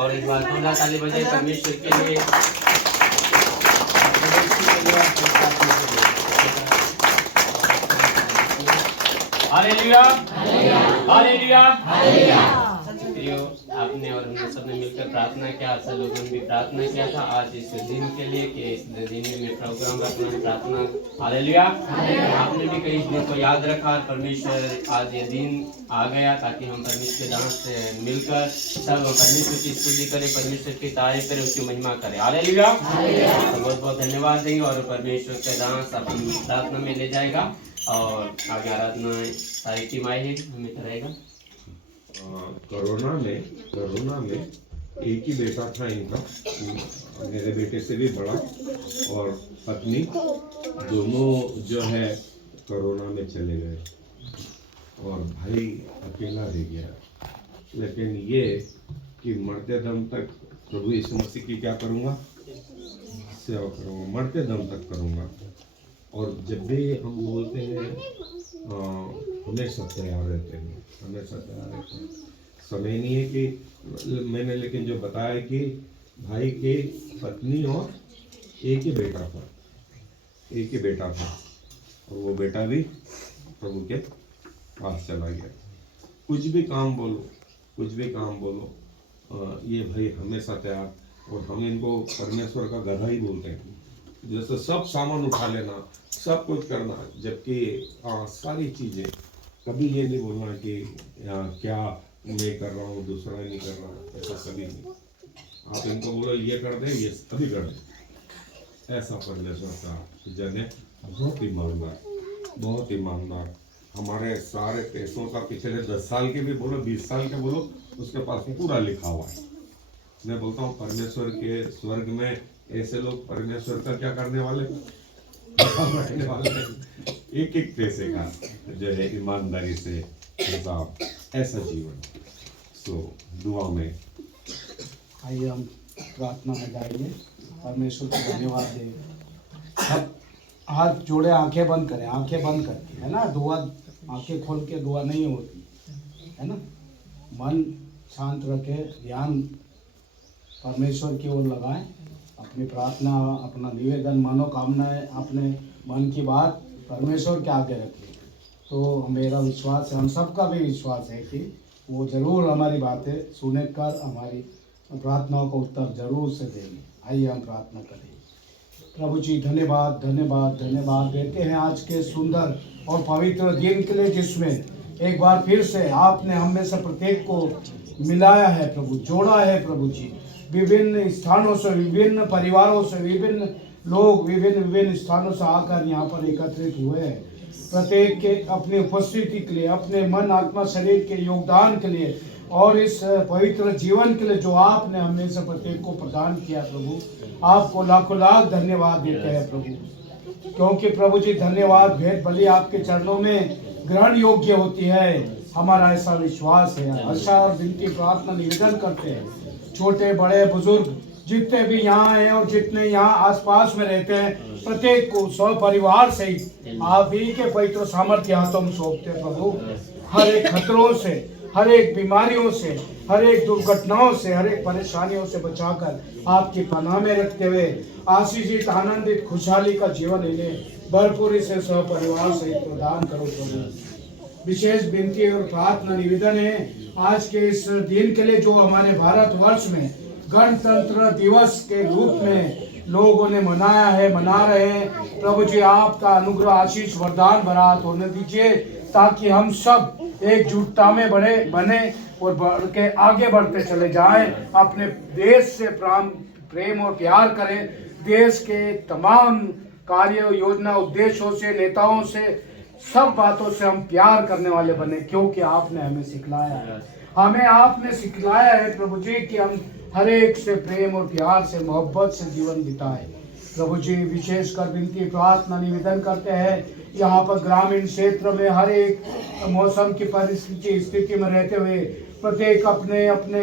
और एक बार जोरदार ताली बजाइए परमेश्वर के लिए। Hallelujah, hallelujah, hallelujah. आपने और हमने सबने मिलकर प्रार्थना किया, आप सब लोगों ने भी प्रार्थना किया था आज इस दिन के लिए कि इस दिन में प्रोग्राम रखना प्रार्थना। हालेलुया, आपने भी कई इस दिन को याद रखा और परमेश्वर आज ये दिन आ गया ताकि हम परमेश्वर के दान से मिलकर सब परमेश्वर की स्तुति करें, परमेश्वर की तारीफ करें, उसकी महिमा करें। हालेलुया, तो बहुत बहुत धन्यवाद देंगे और परमेश्वर के दान अपनी प्रार्थना में ले जाएगा और आगे आराधना सारी टीम आई है हमें कराएगा। कोरोना में एक ही बेटा था इनका, मेरे बेटे से भी बड़ा, और पत्नी, दोनों जो है कोरोना में चले गए और भाई अकेला रह गया। लेकिन ये कि मरते दम तक प्रभु यीशु मसीह की क्या करूँगा, सेवा करूँगा, मरते दम तक करूँगा। और जब भी हम बोलते हैं हमेशा तैयार रहते हैं, हमेशा तैयार रहते हैं। समय नहीं है कि मैंने लेकिन जो बताया कि भाई की पत्नी और एक ही बेटा था और वो बेटा भी प्रभु के पास चला गया। कुछ भी काम बोलो, ये भाई हमेशा तैयार। और हम इनको परमेश्वर का गधा ही बोलते हैं, जैसे सब सामान उठा लेना, सब कुछ करना, जबकि सारी चीज़ें, कभी ये नहीं बोलना कि क्या मैं कर रहा हूँ दूसरा नहीं कर रहा, ऐसा कभी नहीं। आप इनको बोलो ये कर दे, ये सभी कर दे। ऐसा परमेश्वर का जन है, बहुत ईमानदार। हमारे सारे पैसों का पिछले 10 साल के भी बोलो, 20 साल के बोलो, उसके पास पूरा लिखा हुआ है। मैं बोलता हूँ परमेश्वर के स्वर्ग में ऐसे लोग परमेश्वर का क्या करने वाले, एक एक पैसे का जो है ईमानदारी से हिसाब, ऐसा जीवन। सो दुआ में आइए हम प्रार्थना में जाएंगे, परमेश्वर को धन्यवाद दें। सब हाथ जोड़े, आंखें बंद करें, आंखें बंद करके, है ना। दुआ आंखें खोल के दुआ नहीं होती, है ना। मन शांत रखे, ध्यान परमेश्वर की ओर लगाएं, अपनी प्रार्थना, अपना निवेदन, मनोकामनाएं, अपने मन की बात परमेश्वर के आगे रखें। तो मेरा विश्वास है, हम सबका भी विश्वास है कि वो ज़रूर हमारी बातें सुनकर हमारी प्रार्थनाओं को उत्तर जरूर से देंगे। आइए हम प्रार्थना करें। प्रभु जी धन्यवाद धन्यवाद धन्यवाद देते हैं आज के सुंदर और पवित्र दिन के लिए, जिसमें एक बार फिर से आपने हम में से प्रत्येक को मिलाया है प्रभु, जोड़ा है प्रभु जी। विभिन्न स्थानों से, विभिन्न परिवारों से, विभिन्न लोग विभिन्न स्थानों से आकर यहाँ पर एकत्रित हुए हैं। प्रत्येक के अपनी उपस्थिति के लिए, अपने मन आत्मा शरीर के योगदान के लिए और इस पवित्र जीवन के लिए जो आपने हमें से प्रत्येक को प्रदान किया प्रभु, आपको लाखों लाख धन्यवाद देते हैं प्रभु। क्योंकि प्रभु जी धन्यवाद भेंट बलि आपके चरणों में ग्रहण योग्य होती है, हमारा ऐसा विश्वास है। आशा और विनती प्रार्थना निवेदन करते हैं, छोटे बड़े बुजुर्ग जितने भी यहाँ हैं और जितने यहाँ आसपास में रहते हैं, प्रत्येक को स्व परिवार से ही आप ही के पवित्र सामर्थ्य हाथों में सौंपते हैं प्रभु। हर एक खतरों से, हर एक बीमारियों से, हर एक दुर्घटनाओं से, हर एक परेशानियों से बचाकर आपकी पनाह में रखते हुए आशीषित, आनंदित, खुशहाली का जीवन इन्हें भरपूरी से स्व परिवार से प्रदान करो प्रभु। विशेष विनती और प्रार्थना निवेदन है आज के इस दिन के लिए, जो हमारे भारतवर्ष में गणतंत्र दिवस के रूप में लोगों ने मनाया है, मना रहे हैं। प्रभु जी आपका अनुग्रह, आशीष, वरदान बरात होने दीजिए, ताकि हम सब एकजुटता में बने और बढ़ के आगे बढ़ते चले जाएं, अपने देश से प्रेम और प्यार करें, देश के तमाम कार्य योजना उद्देश्यों से, नेताओं से, सब बातों से हम प्यार करने वाले बने, क्योंकि आपने हमें सिखलाया है। हमें आपने सिखलाया है प्रभु जी कि हम हर एक से प्रेम और प्यार से, मोहब्बत से जीवन बिताएं। प्रभु जी विशेषकर विनती प्रार्थना निवेदन करते हैं, यहाँ पर ग्रामीण क्षेत्र में हर एक मौसम की परिस्थिति स्थिति में रहते हुए प्रत्येक अपने अपने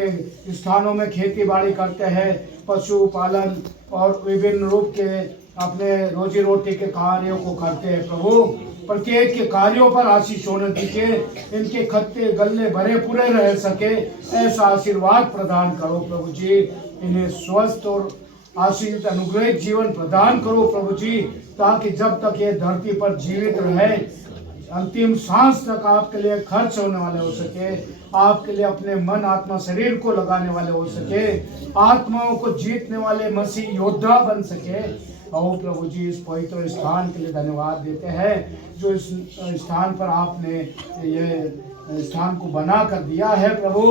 स्थानों में खेती बाड़ी करते हैं, पशु पालन और विभिन्न रूप के अपने रोजी रोटी के कार्यों को करते हैं। प्रभु प्रत्येक के कार्यों पर आशीष होने दीजिए, इनके खत्ते गल्ले भरे पूरे रह सके, ऐसा आशीर्वाद प्रदान करो प्रभु जी। इन्हें स्वस्थ और आशीष अनुग्रहित जीवन प्रदान करो प्रभु जी, ताकि जब तक ये धरती पर जीवित रहे, अंतिम सांस तक आपके लिए खर्च होने वाले हो सके, आपके लिए अपने मन आत्मा शरीर को लगाने वाले हो सके, आत्माओं को जीतने वाले मसीह योद्धा बन सके। और प्रभु जी इस पवित्र स्थान के लिए धन्यवाद देते हैं, जो इस स्थान पर आपने ये स्थान को बना कर दिया है प्रभु,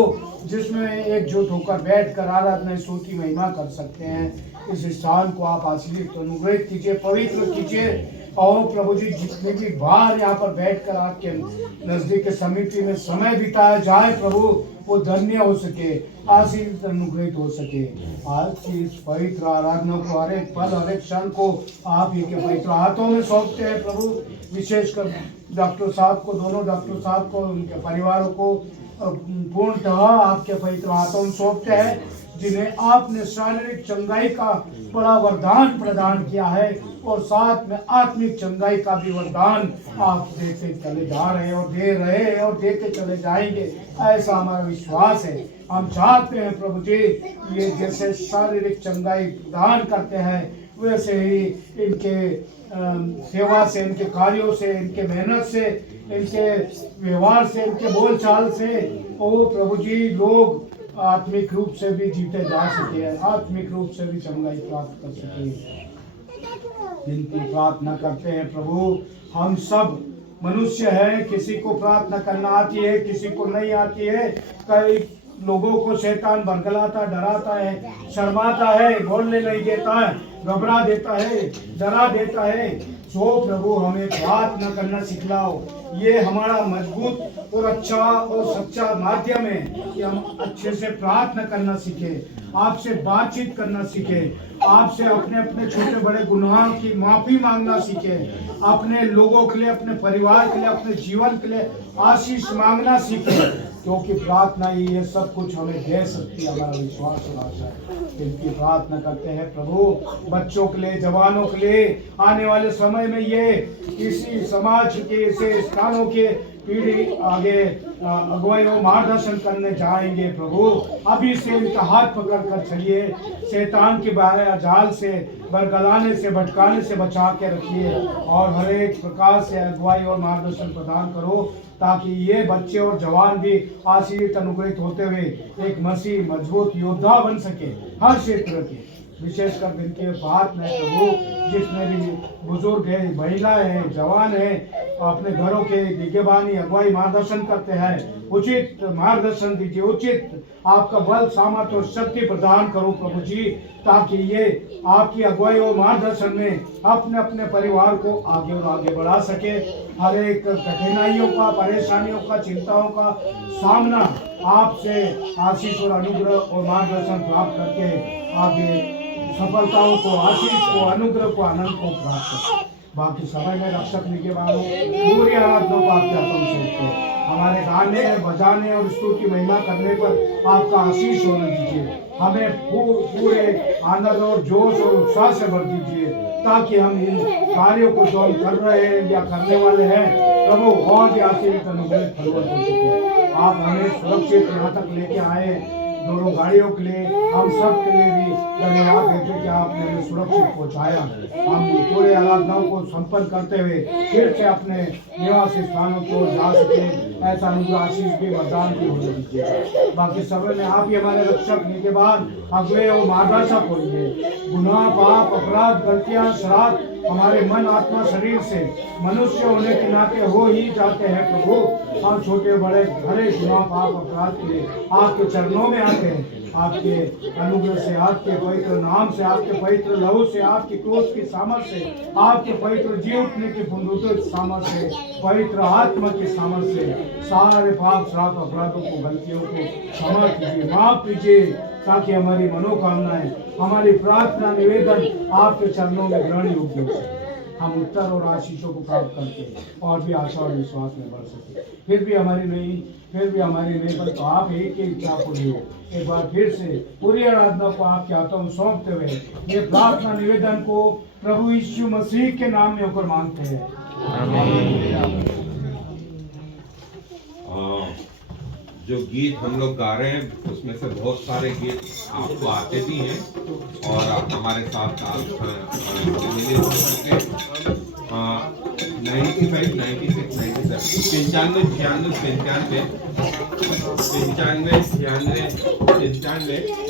जिसमें एकजुट होकर बैठकर आराधना स्तुति महिमा कर सकते हैं। इस स्थान को आप आशीर्वाद अनुग्रहित कीजिए, पवित्र कीजिए। और प्रभु जी जितने भी बार यहाँ पर बैठकर आपके नजदीक के समिति में समय बिताया जाए प्रभु, वो धन्य हो सके, आशीष अनुग्रहित हो सके। आज की इस पवित्र आराधना को, हर एक पल हर एक क्षण को आप ही के पवित्र हाथों में सौंपते हैं प्रभु। विशेषकर डॉक्टर साहब को, दोनों डॉक्टर साहब को, उनके परिवारों को पूर्णतः आपके पवित्र हाथों में सौंपते हैं, जिन्हें आपने शारीरिक चंगाई का बड़ा वरदान प्रदान किया है, और साथ में आत्मिक चंगाई का भी वरदान आप देते चले जा रहे हैं, और दे रहे हैं, और देते चले जाएंगे, ऐसा हमारा विश्वास है। हम चाहते हैं प्रभु जी, ये जैसे शारीरिक चंगाई प्रदान करते हैं, वैसे ही इनके सेवा से, इनके कार्यों से, इनके मेहनत से, इनके व्यवहार से, इनके बोलचाल से, ओ प्रभु जी लोग आत्मिक रूप से भी जीते जा सके, आत्मिक रूप से भी चंगाई प्राप्त कर सके। इनकी प्रार्थना करते हैं प्रभु। हम सब मनुष्य हैं, किसी को प्रार्थना करना आती है, किसी को नहीं आती है। कई लोगों को शैतान बरगलाता, डराता है, शर्माता है, बोलने नहीं देता है, घबरा देता है, डरा देता है। सो प्रभु हमें प्रार्थना करना सिखलाओ। ये हमारा मजबूत और अच्छा और सच्चा माध्यम है कि हम अच्छे से प्रार्थना करना सीखे, आपसे बातचीत करना सीखे, आपसे अपने अपने छोटे बड़े गुनाहों की माफी मांगना सीखे, अपने लोगों के लिए, अपने परिवार के लिए, अपने जीवन के लिए आशीष मांगना सीखे, क्योंकि प्रार्थना ही ये सब कुछ हमें दे सकती है। हमारा विश्वास और आशा है। इनकी प्रार्थना करते हैं प्रभु, बच्चों के लिए, जवानों के लिए, आने वाले समय में ये इसी समाज के, ऐसे स्थानों के पीढ़ी आगे अगुवाई और मार्गदर्शन करने जाएंगे प्रभु। अभी से इनका हाथ पकड़ कर चलिए, शैतान के बाहर जाल से, बरगलाने से, भटकाने से बचा के रखिए, और हर एक प्रकार से अगुवाई और मार्गदर्शन प्रदान करो, ताकि ये बच्चे और जवान भी आशीर्वाद अनुग्रहित होते हुए एक मसीह मजबूत योद्धा बन सके हर क्षेत्र के। विशेषकर दिन के बात में प्रभु, जितने भी बुजुर्ग है, महिलाएं हैं, जवान हैं, अपने घरों के निगरानी, अगुवाई, मार्गदर्शन करते हैं, उचित मार्गदर्शन दीजिए, उचित आपका बल, सामर्थ्य और शक्ति प्रदान करो प्रभु जी, ताकि ये आपकी अगुवाई और मार्गदर्शन में अपने अपने परिवार को आगे और आगे बढ़ा सके। हर एक कठिनाइयों का, परेशानियों का, चिंताओं का सामना आपसे आशीष और अनुग्रह और मार्गदर्शन प्राप्त करके आगे सफलताओं को, आशीष को, अनुग्रह को, आनंद को प्राप्त कर। बाकी समय में रक्षक निगेबानों पूरी आराधना को आपके हाथों में सौंपते हैं। हमारे गाने, बजाने और स्तुति महिमा करने पर आपका आशीष होने दीजिए। हमें पूरे आनंद और जोश और उत्साह से भर दीजिए, ताकि हम इन कार्यों को जो हम कर रहे हैं या करने वाले हैं प्रभु, और भी आशीर्वाद अनुग्रहित फलवंत हो सके। आप हमें सुरक्षित यहाँ तक लेके आए, दोनों गाड़ियों के लिए, हम सब के लिए भी धन्यवाद देते कि आपने हमें सुरक्षित पहुंचाया। हम पूरे आराधनाओं को संपन्न करते हुए फिर से अपने निवास स्थानों को जा सके, ऐसा अनुग्रह आशीष भी वरदान भी होने दीजिए। बाकी समय में आप ही हमारे रक्षक, निगहबान, अगुवे और मार्गदर्शक होंगे। गुनाह, पाप, अपराध, गलतियां, श्राद्ध हमारे मन, आत्मा, शरीर से मनुष्य होने के नाते हो ही जाते हैं प्रभु। हम छोटे बड़े हरे गुनाह, पाप, अपराध के लिए आपके चरणों में आते हैं। आपके अनुग्रह से, आपके पवित्र नाम से, आपके पवित्र लहू से, आपकी क्रूस की सामर्थ से, आपके पवित्र जी उठने की पुनरुत्थित सामर्थ से, पवित्र आत्मा की सामर्थ से सारे पाप, श्राप, अपराधों को, गलतियों को क्षमा कीजिए, माफ कीजिए, ताकि हमारी मनोकामनाएं, हमारी प्रार्थना, निवेदन आपके चरणों में ग्रहण योग्य हो सके। हम उत्तर और आशीषों को प्राप्त करके और भी आशा और विश्वास में बढ़ सके। फिर भी हमारी नहीं पर तो आप एक ही इच्छा पूरी हो। एक बार फिर से पूरी आराधना को आपके हाथों में सौंपते हुए ये प्रार्थना निवेदन को प्रभु यीशु मसीह के नाम में होकर मांगते हैं। जो गीत हम लोग गा रहे हैं उसमें से बहुत सारे गीत आपको आते भी हैं और आप हमारे साथ मिले हो सकते हैं। 95, 96, 97, 95, 96।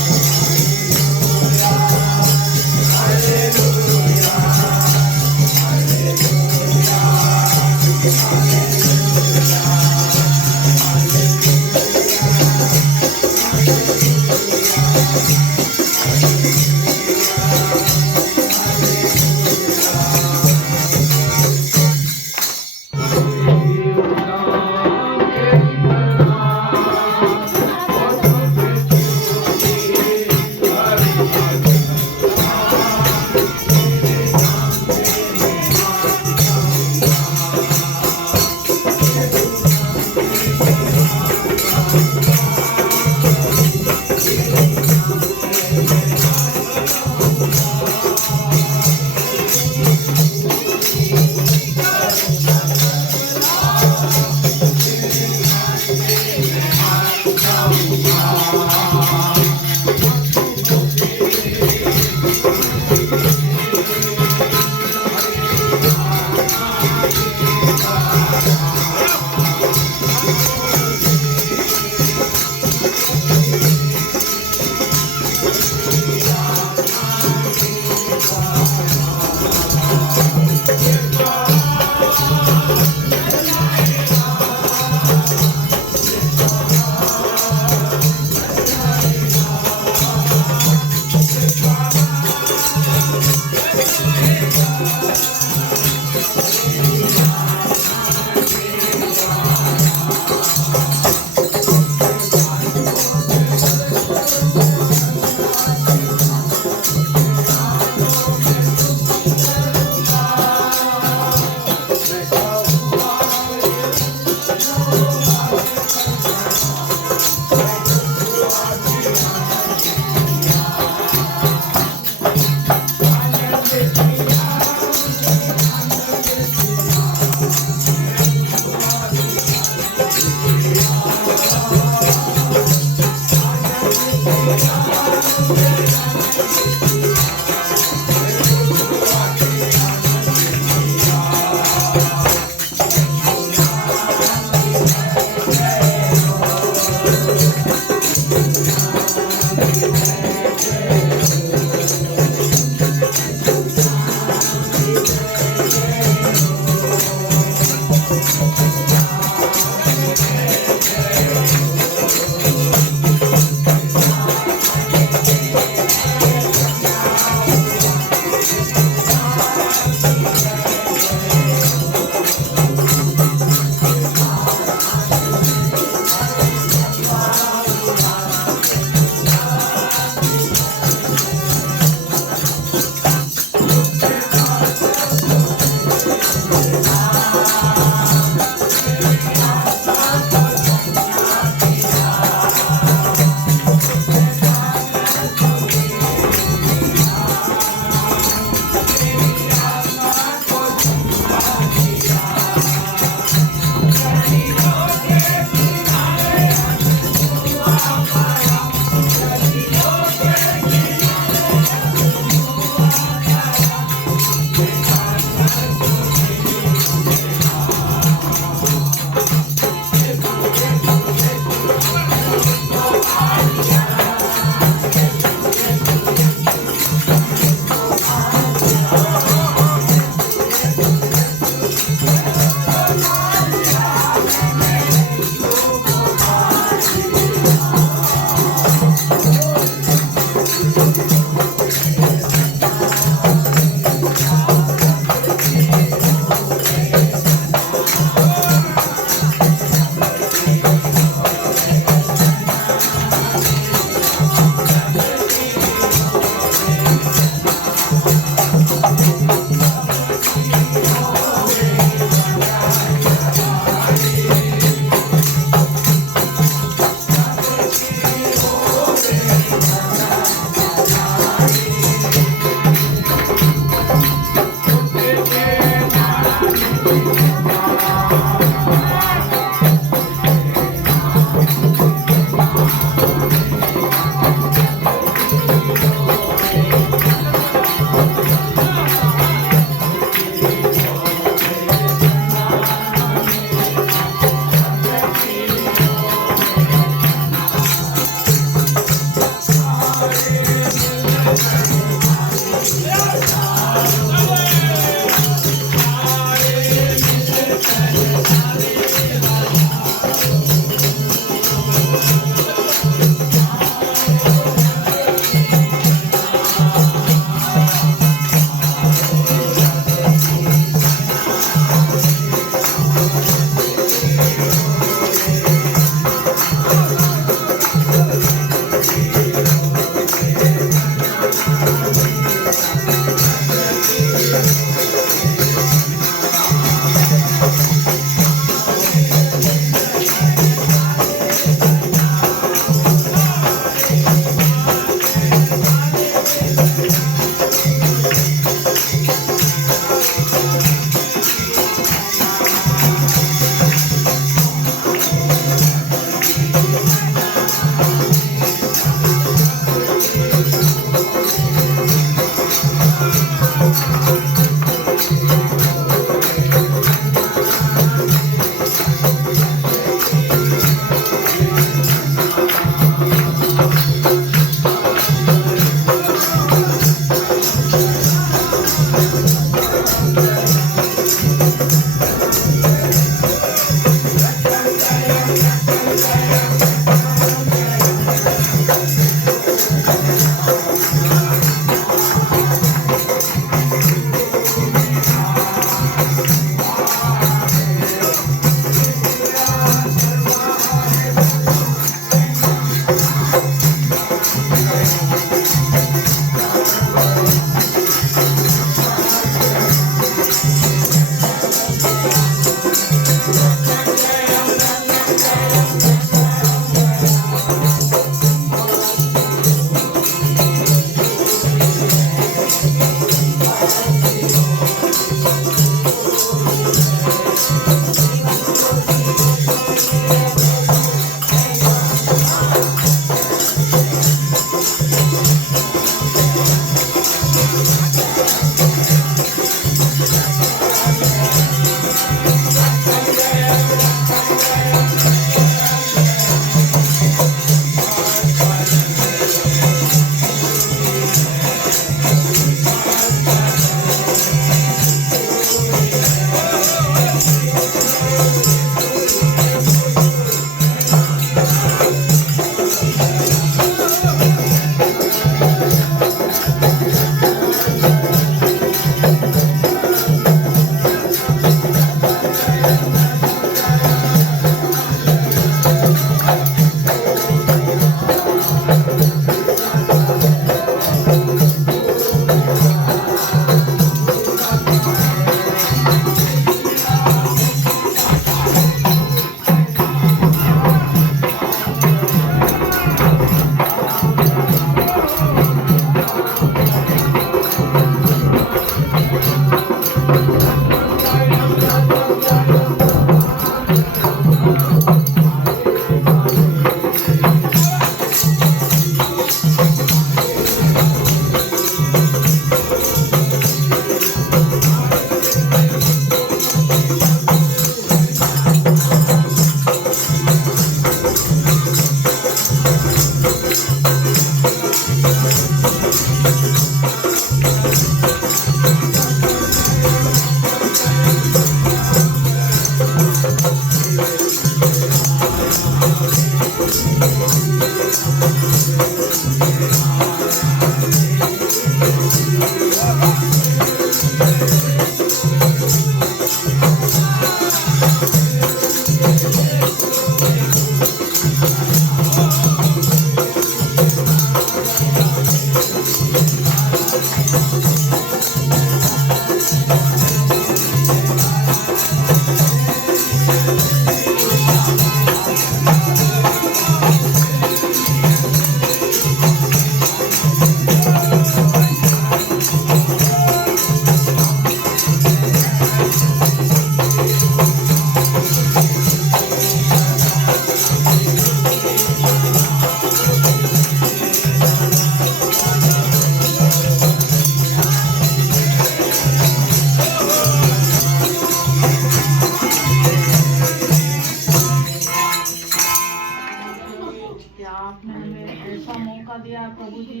कि आपने हमें ऐसा मौका दिया प्रभु जी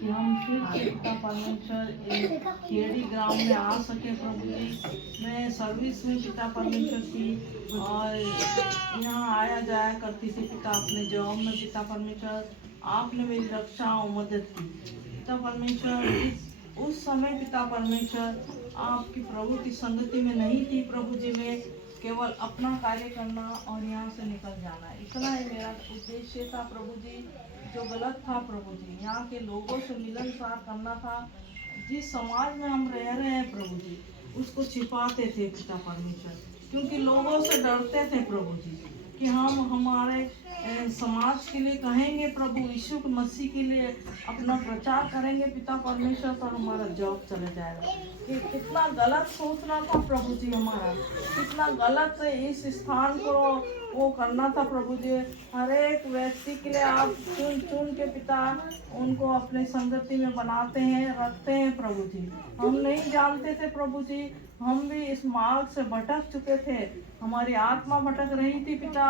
कि हम फिर से पिता परमेश्वर एक खेड़ी ग्राम में आ सके प्रभु जी। मैं सर्विस में पिता परमेश्वर की और यहाँ आया जाया करती थी पिता, अपने जॉब में पिता परमेश्वर आपने मेरी रक्षा और मदद की पिता परमेश्वर। उस समय पिता परमेश्वर आपकी प्रभु की संगति में नहीं थी प्रभु जी, में केवल अपना कार्य करना और यहाँ से निकल जाना, इतना ही मेरा उद्देश्य था प्रभु जी। जो गलत था प्रभु जी, यहाँ के लोगों से मिलनसार करना था। जिस समाज में हम रह रहे हैं प्रभु जी, उसको छिपाते थे पिता परमेश्वर, क्योंकि लोगों से डरते थे प्रभु जी कि हम हमारे समाज के लिए कहेंगे प्रभु यीशु मसीह के लिए अपना प्रचार करेंगे पिता परमेश्वर, तो हमारा जॉब चला जाएगा। कि कितना गलत सोचना था प्रभु जी हमारा, कितना गलत इस स्थान को वो करना था प्रभु जी। हर एक व्यक्ति के लिए आप चुन चुन के पिता उनको अपने संगति में बनाते हैं, रखते हैं प्रभु जी। हम नहीं जानते थे प्रभु जी, हम भी इस मार्ग से भटक चुके थे, हमारी आत्मा भटक रही थी पिता।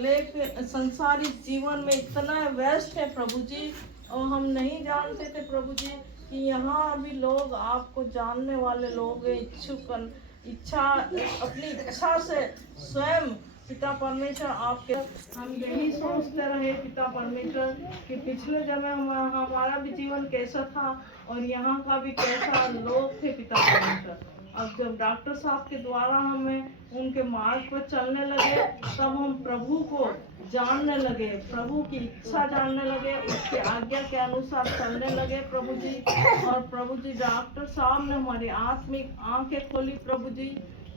लेकिन संसारिक जीवन में इतना व्यस्त है प्रभु जी, और हम नहीं जानते थे प्रभु जी कि यहाँ भी लोग आपको जानने वाले लोग इच्छा अपनी इच्छा से स्वयं पिता परमेश्वर आपके। हम यही सोचते रहे पिता परमेश्वर कि पिछले जन्म में हमारा भी जीवन कैसा था और यहाँ का भी कैसा लोग थे पिता परमेश्वर। अब जब डॉक्टर साहब के द्वारा हमें उनके मार्ग पर चलने लगे, तब हम प्रभु को जानने लगे, प्रभु की इच्छा जानने लगे, उसके आज्ञा के अनुसार चलने लगे प्रभु जी। और प्रभु जी डॉक्टर साहब ने हमारी आत्मिक आंखें खोली प्रभु जी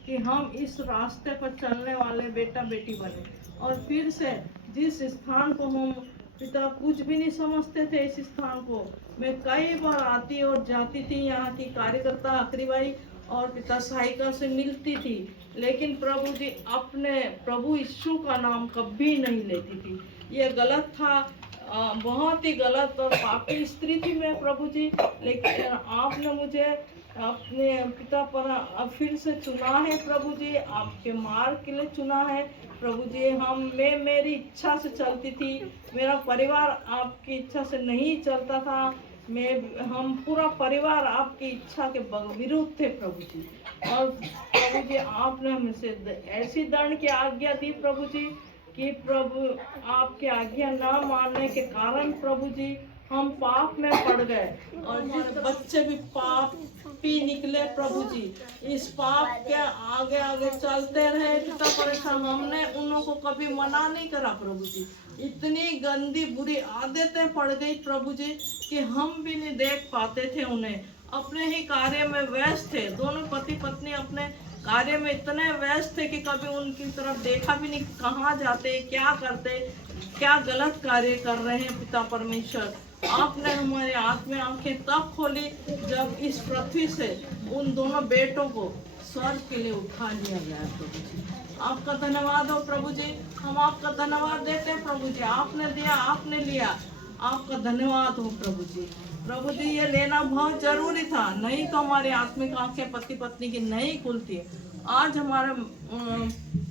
कि हम इस रास्ते पर चलने वाले बेटा बेटी बने। और फिर से जिस स्थान को हम पिता कुछ भी नहीं समझते थे, इस स्थान को मैं कई बार आती और जाती थी, यहाँ की कार्यकर्ता आखिरी भाई और पिता सहायिका से मिलती थी, लेकिन प्रभु जी अपने प्रभु यीशु का नाम कभी नहीं लेती थी। ये गलत था, बहुत ही गलत और पापी स्त्री थी मैं प्रभु जी। लेकिन आपने मुझे अपने पिता पर फिर से चुना है प्रभु जी, आपके मार्ग के लिए चुना है प्रभु जी। मैं मेरी इच्छा से चलती थी, मेरा परिवार आपकी इच्छा से नहीं चलता था, हम पूरा परिवार आपकी इच्छा के विरुद्ध थे प्रभु जी। और प्रभु जी आपने हमसे ऐसी दंड की आज्ञा दी प्रभु जी कि प्रभु आपकी आज्ञा न मानने के कारण प्रभु जी हम पाप में पड़ गए, और जिस बच्चे भी पाप पी निकले प्रभु जी, इस पाप के आगे आगे चलते रहे पिता परेशान। हमने उन लोगों को कभी मना नहीं करा प्रभु जी, इतनी गंदी बुरी आदतें पड़ गई प्रभु जी कि हम भी नहीं देख पाते थे उन्हें, अपने ही कार्य में व्यस्त थे। दोनों पति पत्नी अपने कार्य में इतने व्यस्त थे कि कभी उनकी तरफ देखा भी नहीं, कहाँ जाते, क्या करते, क्या गलत कार्य कर रहे हैं पिता परमेश्वर। आपने हमारे आत्मा आंखें तब खोली जब इस पृथ्वी से उन दोनों बेटों को स्वर्ग के लिए उठा लिया गया प्रभु जी। आपका धन्यवाद हो प्रभु जी, हम आपका धन्यवाद देते हैं प्रभु जी। आपने दिया, आपने लिया, आपका धन्यवाद हो प्रभु जी। प्रभु जी ये लेना बहुत जरूरी था, नहीं तो हमारी आत्मिक आंखें पति पत्नी की नहीं खुलती। आज हमारे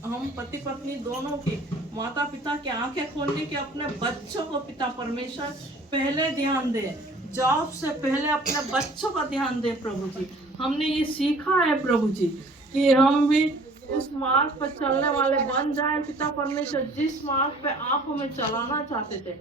हम पति पत्नी दोनों की, माता पिता की आंखें खोलने की, अपने बच्चों को पिता परमेश्वर पहले ध्यान दे, जॉब से पहले अपने बच्चों का ध्यान दे प्रभु जी। हमने ये सीखा है प्रभु जी कि हम भी उस मार्ग पर चलने वाले बन जाएं पिता परमेश्वर, जिस मार्ग पे आप हमें चलाना चाहते थे।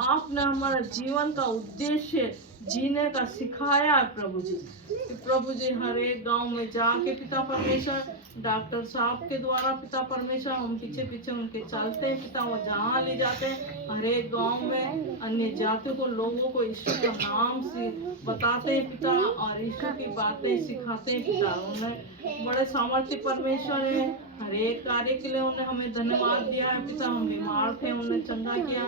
आपने हमारा जीवन का उद्देश्य जीने का सिखाया है प्रभु जी। कि प्रभु जी हर एक गांव में जाके पिता परमेश्वर डॉक्टर साहब के द्वारा पिता परमेश्वर हम पीछे पीछे उनके चलते हैं पिता, वो जहाँ ले जाते हैं हर एक गांव में अन्य जातियों को लोगों को यीशु का नाम से बताते हैं पिता, और यीशु की बातें सिखाते हैं पिता। उन्हें बड़े सामर्थ्य परमेश्वर है, हर एक कार्य के लिए उन्हें हमें धन्यवाद दिया है पिता। हम बीमार थे उन्हें चंगा किया,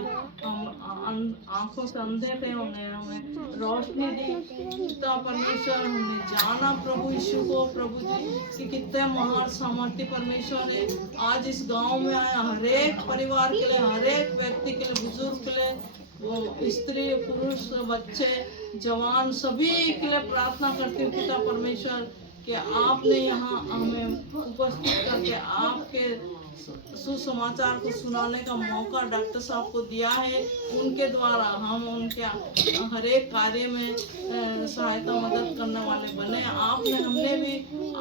हम आंखों से अंधे थे उन्हें हमें रोशनी दी पिता परमेश्वर। हमने जाना प्रभु यीशु को प्रभु जी कि कितने महान सामर्थ्य परमेश्वर है। आज इस गांव में आया हर एक परिवार के लिए, हर एक व्यक्ति के लिए, बुजुर्ग के लिए, वो स्त्री पुरुष बच्चे जवान सभी के लिए प्रार्थना करती हूँ पिता परमेश्वर कि आपने यहाँ हमें उपस्थित करके आपके सुसमाचार को सुनाने का मौका डॉक्टर साहब को दिया है। उनके द्वारा हम उनके हर एक कार्य में सहायता मदद करने वाले बने।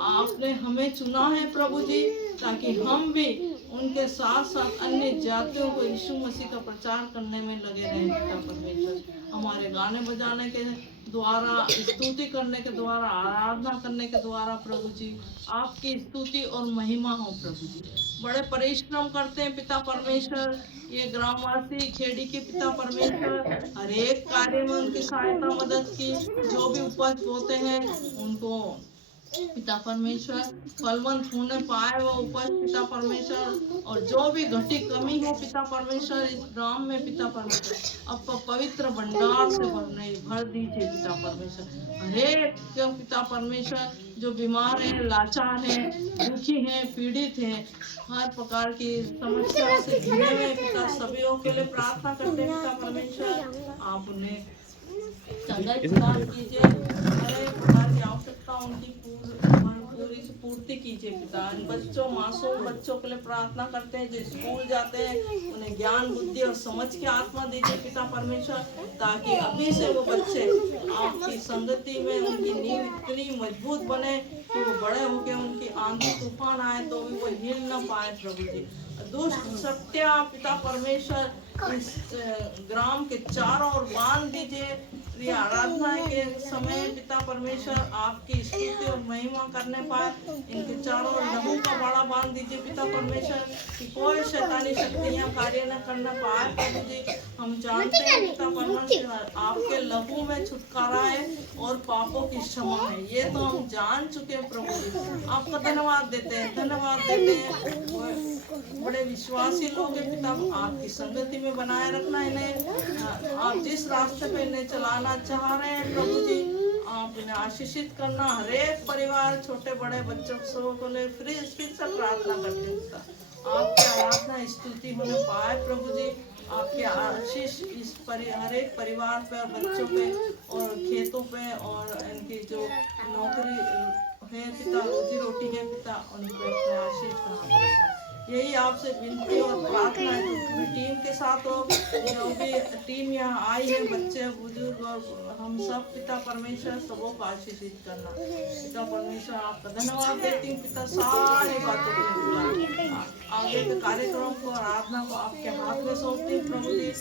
आपने हमें चुना है प्रभु जी, ताकि हम भी उनके साथ साथ अन्य जातियों को यीशु मसीह का प्रचार करने में लगे रहें पिता परमेश्वर। हमारे गाने बजाने के द्वारा, स्तुति करने के द्वारा, आराधना करने के द्वारा प्रभु जी आपकी स्तुति और महिमा हो प्रभु जी। बड़े परिश्रम करते हैं पिता परमेश्वर ये ग्रामवासी खेड़ी के पिता परमेश्वर, हर एक कार्य में उनकी सहायता मदद की, जो भी उपज होते हैं उनको पिता परमेश्वर फलवंत होने पाए वो उपज पिता परमेश्वर, और जो भी घटी कमी हो पिता परमेश्वर इस ग्राम में पिता परमेश्वर अब पवित्र भंडार से भर दीजिए पिता परमेश्वर। हरेक पिता परमेश्वर जो बीमार है, लाचार है, दुखी है, पीड़ित है, हर प्रकार की समस्या से घिरे हुए पिता सभी के लिए प्रार्थना करते हैं पिता परमेश्वर। आप उन्हें कीजिए, हर एक प्रकार की आवश्यकता उनकी पूरी से पूर्ति कीजिए पिता। बच्चों मासूम बच्चों के लिए प्रार्थना करते हैं जो स्कूल जाते हैं, उन्हें ज्ञान बुद्धि और समझ की आत्मा दीजिए पिता परमेश्वर, ताकि अभी से वो बच्चे आपकी संगति में उनकी नींव इतनी मजबूत बने कि वो बड़े होकर उनकी आंधी तूफान आए तो भी वो हिल न पाए प्रभु जी। दुष्ट सत्या पिता परमेश्वर इस ग्राम के चारों ओर बांध दीजिए। आराधना के समय पिता परमेश्वर आपकी स्तुति और महिमा करने पाए, इनके चारों ओर लहू का बाड़ा बांध दीजिए पिता परमेश्वर कि कोई शैतानी शक्तियां कार्य न करना पाए प्रभु जी। हम जानते हैं पिता परमेश्वर आपके लहू में छुटकारा है और पापों की क्षमा है, ये तो हम जान चुके हैं प्रभु जी। आपका धन्यवाद देते हैं, धन्यवाद देते हैं। बड़े विश्वासी लोग हैं पिता, आपकी संगति में बनाए रखना इन्हें, आप जिस रास्ते पे इन्हें चलाना चाह रहे हैं प्रभु जी आप इन्हें आशीषित करना। हर एक परिवार छोटे बड़े बच्चों को ले फिर से प्रार्थना करते हैं आपकी आराधना स्तुति होने पाए प्रभु जी। आपके आशीष इस हर एक परिवार पे और बच्चों पे और खेतों पे और इनकी जो नौकरी है पिता, रोजी रोटी है पिता, उन पर आशीष का यही आपसे विनती और प्रार्थना है। जो पूरी टीम के साथ हो, जो भी टीम यहाँ आई है, बच्चे बुजुर्ग और हम सब पिता परमेश्वर सबों को आशीषित करना पिता परमेश्वर। आपका धन्यवाद देती हूँ पिता सारी बातों के लिए। आगे के कार्यक्रम को आराधना को आपके हाथ में सौंपती हूँ प्रभु जी।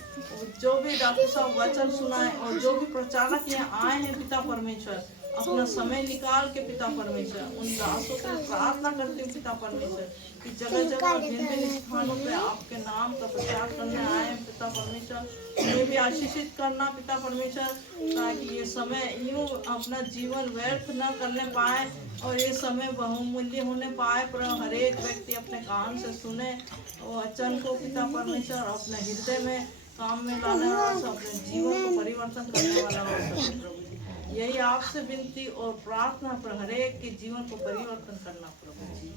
जो भी डॉक्टर साहब वचन सुनाए और जो भी प्रचारक यहाँ आए हैं पिता परमेश्वर अपना समय निकाल के पिता परमेश्वर उन दासों से प्रार्थना करती हूँ पिता परमेश्वर कि जगह जगह भिन्न भिन्न स्थानों पे आपके नाम का प्रचार करने आए हैं पिता परमेश्वर। उन्हें भी आशीषित करना पिता परमेश्वर, ताकि ये समय यूँ अपना जीवन व्यर्थ न करने पाए और ये समय बहुमूल्य होने पाए, पर हर एक व्यक्ति अपने कान से सुने वचन को पिता परमेश्वर, अपने हृदय में काम में लाने वाला, अपने जीवन को परिवर्तन करने वाला हो सके प्रभु। यही आपसे विनती और प्रार्थना पर हर एक के जीवन को परिवर्तन करना प्रभु जी।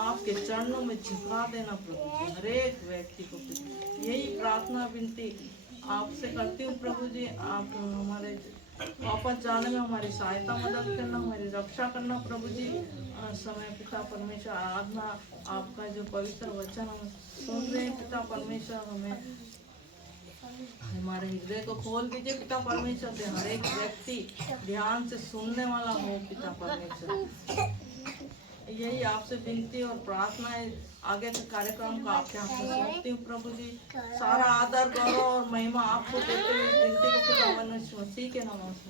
आपके चरणों में झुका देना प्रभु जी हर एक व्यक्ति को। यही प्रार्थना विनती आपसे करती हूँ प्रभु जी। आप हमारे वापस जाने में हमारी सहायता मदद करना, हमारी रक्षा करना प्रभु जी। समय पिता परमेश्वर आराधना आपका जो पवित्र वचन हम सुन रहे हैं पिता परमेश्वर, हमें हमारे हृदय को खोल दीजिए पिता परमेश्वर से हर एक व्यक्ति ध्यान से सुनने वाला हो पिता परमेश्वर। यही आपसे विनती और प्रार्थना है आगे के कार्यक्रम का आपके हाथ में सौंपती हूँ प्रभु जी। सारा आदर गौरव और महिमा आपको देते हुए विनती को खुदा मसीह के नाम से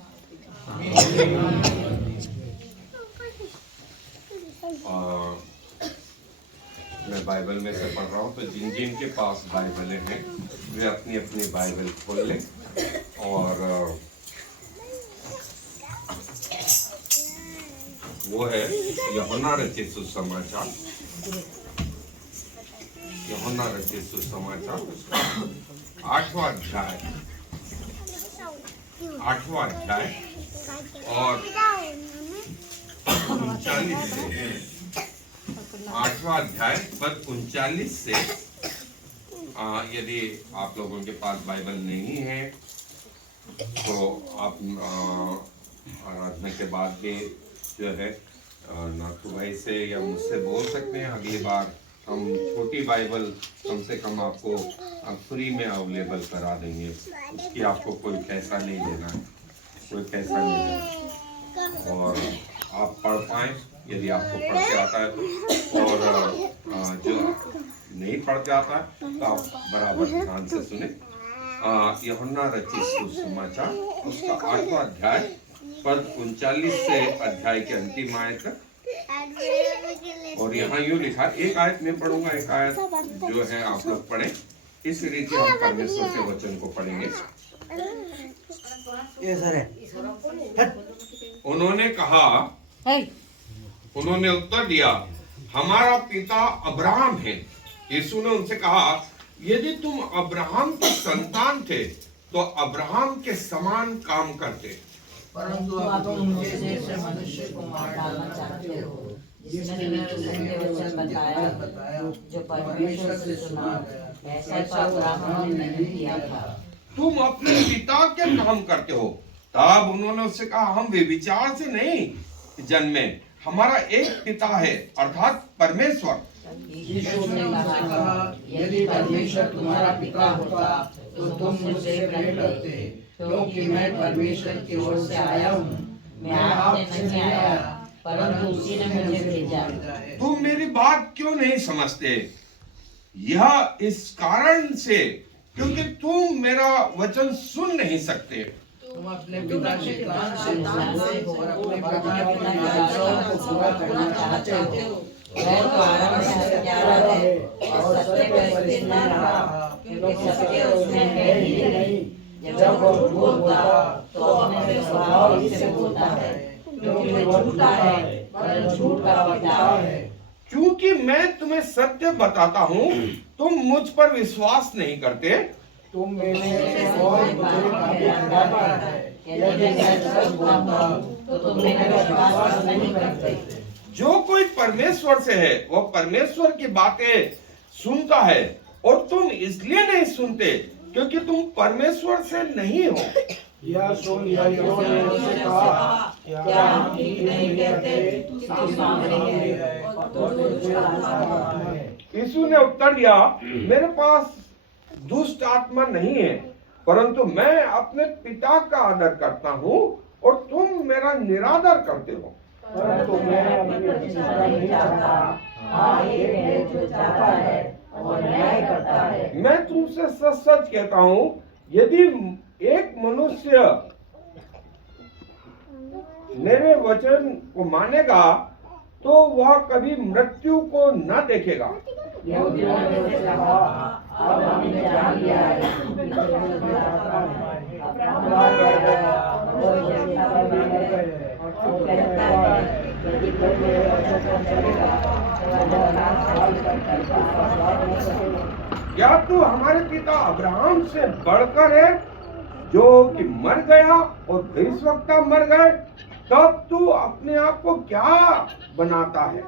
मैं बाइबल में से पढ़ रहा हूँ, तो जिन जिन के पास बाइबलें हैं वे अपनी अपनी बाइबल खोल लें और वो है यूहन्ना रचित सुसमाचार। यूहन्ना रचित सुसमाचार 8वां अध्याय और 39 से 8वां अध्याय पद 39 से यदि आप लोगों के पास बाइबल नहीं है तो आप आराधना के बाद भी जो है नाथू भाई से या मुझसे बोल सकते हैं। अगली बार हम छोटी बाइबल कम से कम आपको फ्री में अवेलेबल करा देंगे, उसकी आपको कोई पैसा नहीं देना है, कोई पैसा नहीं देना, और आप पढ़ पाएँ यदि आपको पढ़ते आता है तो, और जो नहीं पढ़ते आता है तो आप बराबर ध्यान से सुने। यूहन्ना रचित सुसमाचार उसका 8वां अध्याय पद 39 से अध्याय के अंतिम आयत तक, और यहाँ यूँ लिखा, एक आयत में पढ़ूंगा, एक आयत जो है आप लोग पढ़ें। इस रीति हम परमेश्वर के वचन को पढ़ेंगे। उन्होंने उत्तर दिया, हमारा पिता अब्राहम है। यीशु ने उनसे कहा, यदि तुम अब्राहम के संतान थे तो अब्राहम के समान काम करते, परंतु आप मुझे जैसे मनुष्य को मार डालना चाहते हो, जिसने मुझे वचन बताया जो परमेश्वर से सुना, ऐसा तो अब्राहम ने नहीं किया था। तुम अपने पिता के काम करते हो। तब उन्होंने उससे कहा, हम व्यभिचार से नहीं जन्मे, हमारा एक पिता है अर्थात परमेश्वर। यीशु ने कहा, यदि परमेश्वर तुम्हारा पिता होता तो तुम मुझसे प्रेम करते, क्योंकि मैं परमेश्वर की ओर से आया हूँ। मैं आपसे नहीं आया, परंतु उसी ने मुझे भेजा। तुम मेरी बात क्यों नहीं समझते? यह इस कारण से क्योंकि तुम मेरा वचन सुन नहीं सकते। तुम अपने पिता के काम से और अपने पिता की आज्ञाओं को पूरा करना चाहते हो। वह तो आरंभ से हत्यारा है और सत्य पर स्थिर न रहा, क्योंकि सत्य उसमें है ही नहीं। जब वो बोलता तो अपने स्वभाव से बोलता है, क्योंकि वो झूठा है पर झूठ का पिता है। क्योंकि मैं तुम्हें सत्य बताता हूँ, तुम मुझ पर विश्वास नहीं करते। तुम मेरे और मुझे है, यदि मैं सच बोलता तो तुम मेरा विश्वास नहीं करते। जो कोई परमेश्वर से है वो परमेश्वर की बातें सुनता है, और तुम इसलिए नहीं सुनते क्योंकि तुम परमेश्वर से नहीं हो। यह सुन याजकों ने उससे कहा, क्या हम ठीक नहीं कहते कि तू सामरी है और तुझे आत्मा है? यीशु ने उत्तर दिया, मेरे पास दुष्ट आत्मा नहीं है, परंतु मैं अपने पिता का आदर करता हूँ और तुम मेरा निरादर करते हो। परंतु मैं अपने पिता का नहीं चाहता, हाँ एक है जो चाहता है और न्याय करता है। मैं तुमसे सच सच कहता हूँ, यदि एक मनुष्य मेरे वचन को मानेगा तो वह कभी मृत्यु को न देखेगा। यहूदियों ने उससे कहा, अब हमने जान लिया है कि तू जो चाहता है, अपना कर गया और यही सब मिल गए। तो कहता है, यदि कोई मेरे वचन पर चलेगा तो वह 1000 साल तक इसका स्वाद नहीं सकेगा। क्या तू हमारे पिता अब्राहम से बढ़कर है, जो कि मर गया और भविष्यवक्ता मर गए, तब तू अपने आप को क्या बनाता है?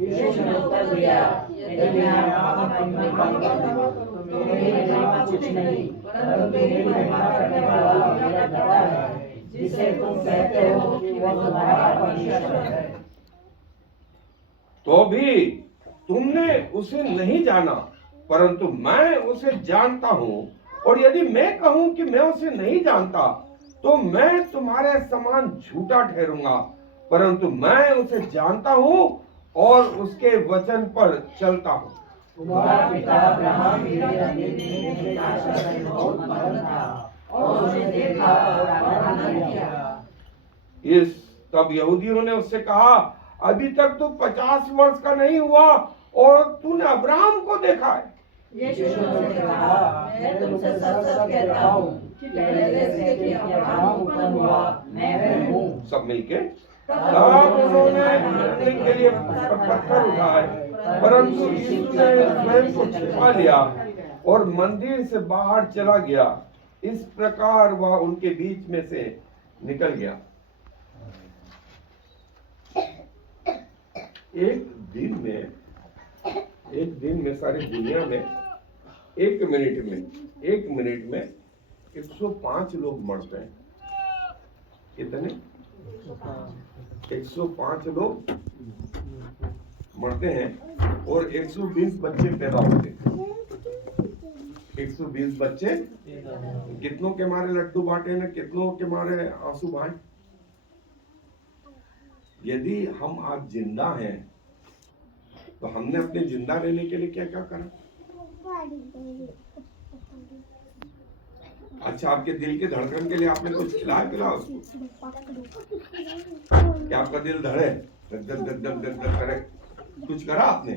यीशु ने उत्तर दिया, यदि मैं अपनी महिमा करूं तो मेरी महिमा कुछ नहीं, परंतु मेरी महिमा करने वाला मेरा पिता है, जिसे तुम कहते हो कि वह तुम्हारा परमेश्वर है। तो भी तुमने उसे नहीं जाना, परंतु मैं उसे जानता हूँ, और यदि मैं कहूँ कि मैं उसे नहीं जानता तो मैं तुम्हारे समान झूठा ठहरूंगा, परंतु मैं उसे जानता हूँ और उसके वचन पर चलता हूँ। तुम्हारा पिता अब्राहम मेरे आशा में बहुत मगन था और उसने देखा और आनंद किया। इस तब यहूदियों ने उससे कहा, अभी तक तो 50 वर्ष का नहीं हुआ और तूने अब्राहम को देखा है। यीशु ने कहा, मैं तुमसे सच-सच कहता हूँ कि पहले से कि अब्राहम उत्पन्न हुआ, मैं हूँ। सब मिलके तब उन्होंने मारने के लिए पत्थर उठाए, परंतु यीशु ने स्वयं को छिपा लिया और मंदिर से बाहर चला गया। इस प्रकार वह उनके बीच में से निकल गया। एक दिन में सारी दुनिया में एक मिनट में 105 लोग मरते हैं। कितने? 105 लोग मरते हैं और 120 बच्चे पैदा होते हैं। 120 बच्चे, कितनों के मारे लड्डू बांटे ना, कितनों के मारे आंसू बहाए। यदि हम आज जिंदा हैं तो हमने अपने जिंदा रहने के लिए क्या क्या करा? अच्छा, आपके दिल के धड़कन के लिए आपने कुछ खिलाया पिलाया उसको? क्या आपका दिल धड़े, धक धक धक धक धक धक करे, कुछ करा आपने?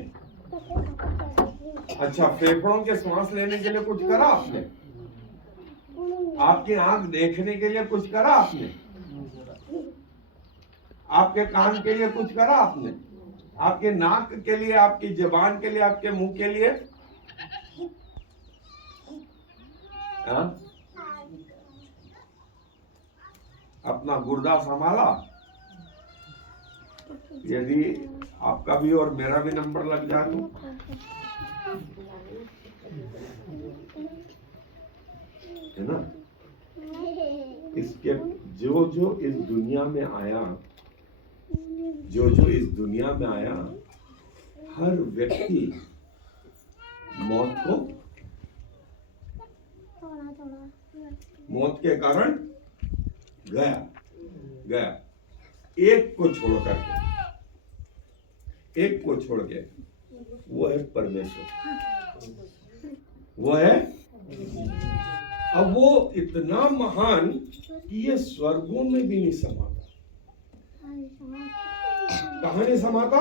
अच्छा, फेफड़ों के सांस लेने के लिए कुछ करा आपने? आपकी आंख देखने के लिए कुछ करा आपने? आपके कान के लिए कुछ करा आपने? आपके नाक के लिए, आपकी जुबान के लिए, आपके मुंह के लिए? हाँ? अपना गुर्दा संभाला? यदि आपका भी और मेरा भी नंबर लग जाए तो है ना? इसके जो इस दुनिया में आया, जो इस दुनिया में आया, हर व्यक्ति मौत के कारण गया। एक को छोड़ के वो है परमेश्वर। वो है, अब वो इतना महान कि ये स्वर्गों में भी नहीं समाता। कहां नहीं समाता?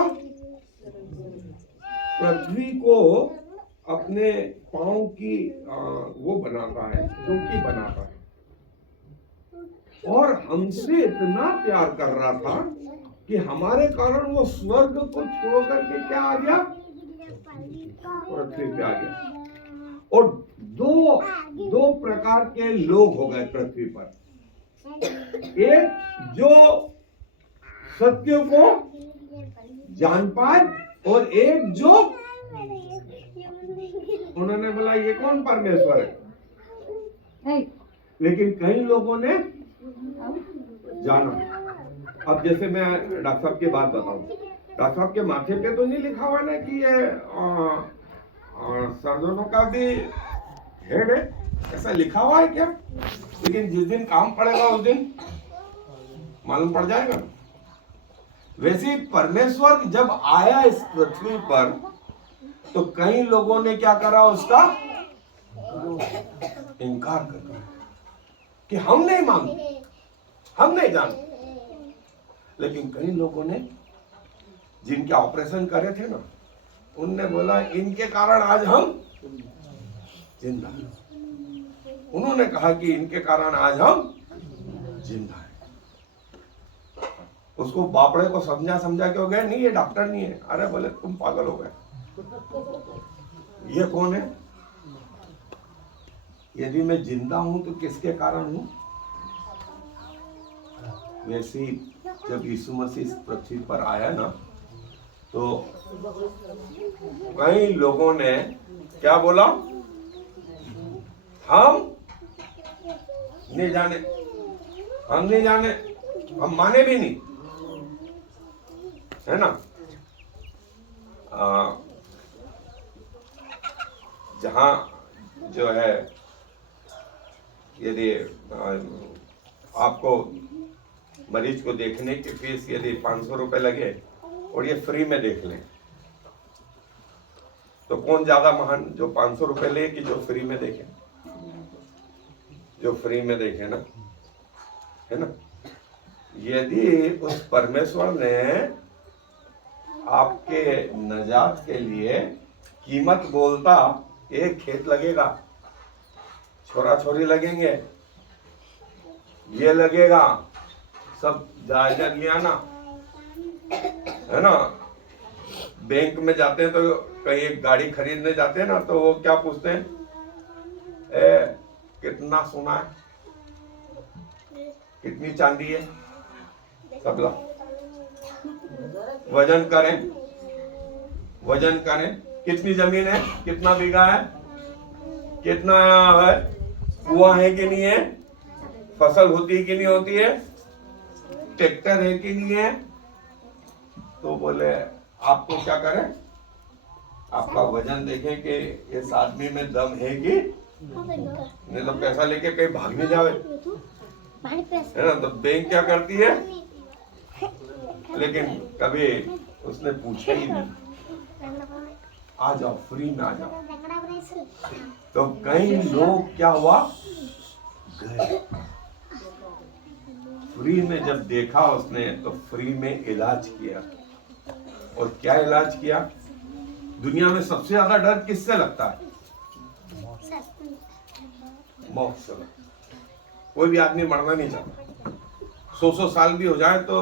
पृथ्वी को अपने पांव की वो बनाता है, चौकी बनाता है। और हमसे इतना प्यार कर रहा था कि हमारे कारण वो स्वर्ग को छोड़ करके क्या आ गया? पृथ्वी पे आ गया। और दो प्रकार के लोग हो गए पृथ्वी पर। एक जो सत्य को जान पाए और एक जो, उन्होंने बोला ये कौन परमेश्वर है? लेकिन कई लोगों ने जाना। अब जैसे मैं डॉक्टर साहब की बात बताऊं, डॉक्टर साहब के माथे पे तो नहीं लिखा हुआ ना कि ये सर्जनों का भी हेड है, ऐसा लिखा हुआ है क्या? लेकिन जिस दिन काम पड़ेगा उस दिन मालूम पड़ जाएगा। वैसे परमेश्वर जब आया इस पृथ्वी पर तो कई लोगों ने क्या करा? उसका इनकार कर दिया कि हम नहीं मानते, हम नहीं जानते। लेकिन कई लोगों ने, जिनके ऑपरेशन करे थे ना, उनने बोला इनके कारण आज हम जिंदा हैं। उन्होंने कहा कि इनके कारण आज हम जिंदा हैं। उसको बापड़े को समझा के हो गए, नहीं ये डॉक्टर नहीं है। अरे बोले तुम पागल हो गए, ये कौन है? यदि मैं जिंदा हूं तो किसके कारण हूं? वैसे ही जब यीशु मसीह इस पृथ्वी पर आया ना, तो कई लोगों ने क्या बोला? हम नहीं जाने, हम माने भी नहीं, है ना? जहां जो है, यदि आपको मरीज को देखने की फीस यदि 500 रुपए लगे और ये फ्री में देख लें, तो कौन ज्यादा महान, जो 500 रुपए ले कि जो फ्री में देखे? जो फ्री में देखे ना, है ना। यदि उस परमेश्वर ने आपके नजात के लिए कीमत बोलता, एक खेत लगेगा, छोरा छोरी लगेंगे, ये लगेगा, सब जायजा लिया ना, है ना। बैंक में जाते हैं तो कहीं एक गाड़ी खरीदने जाते हैं ना, तो वो क्या पूछते हैं, कितना सोना है, कितनी चांदी है, सब ला वजन करें, वजन करें, कितनी जमीन है, कितना बीघा है, कितना है, कुआं है कि नहीं है, फसल होती है कि नहीं होती है, ट्रैक्टर है कि नहीं है। तो बोले आपको क्या करें, आपका वजन देखें कि इस आदमी में दम है कि नहीं, तो पैसा लेके कहीं भाग नहीं जावे, है ना। तो बैंक क्या करती है, लेकिन कभी उसने पूछा ही नहीं, आ जाओ फ्री में आ जाओ। तो कई लोग क्या हुआ, गए फ्री में, जब देखा उसने तो फ्री में इलाज किया। और क्या इलाज किया? दुनिया में सबसे ज्यादा डर किससे लगता है? मौत से। कोई भी आदमी मरना नहीं चाहता, 100 साल भी हो जाए तो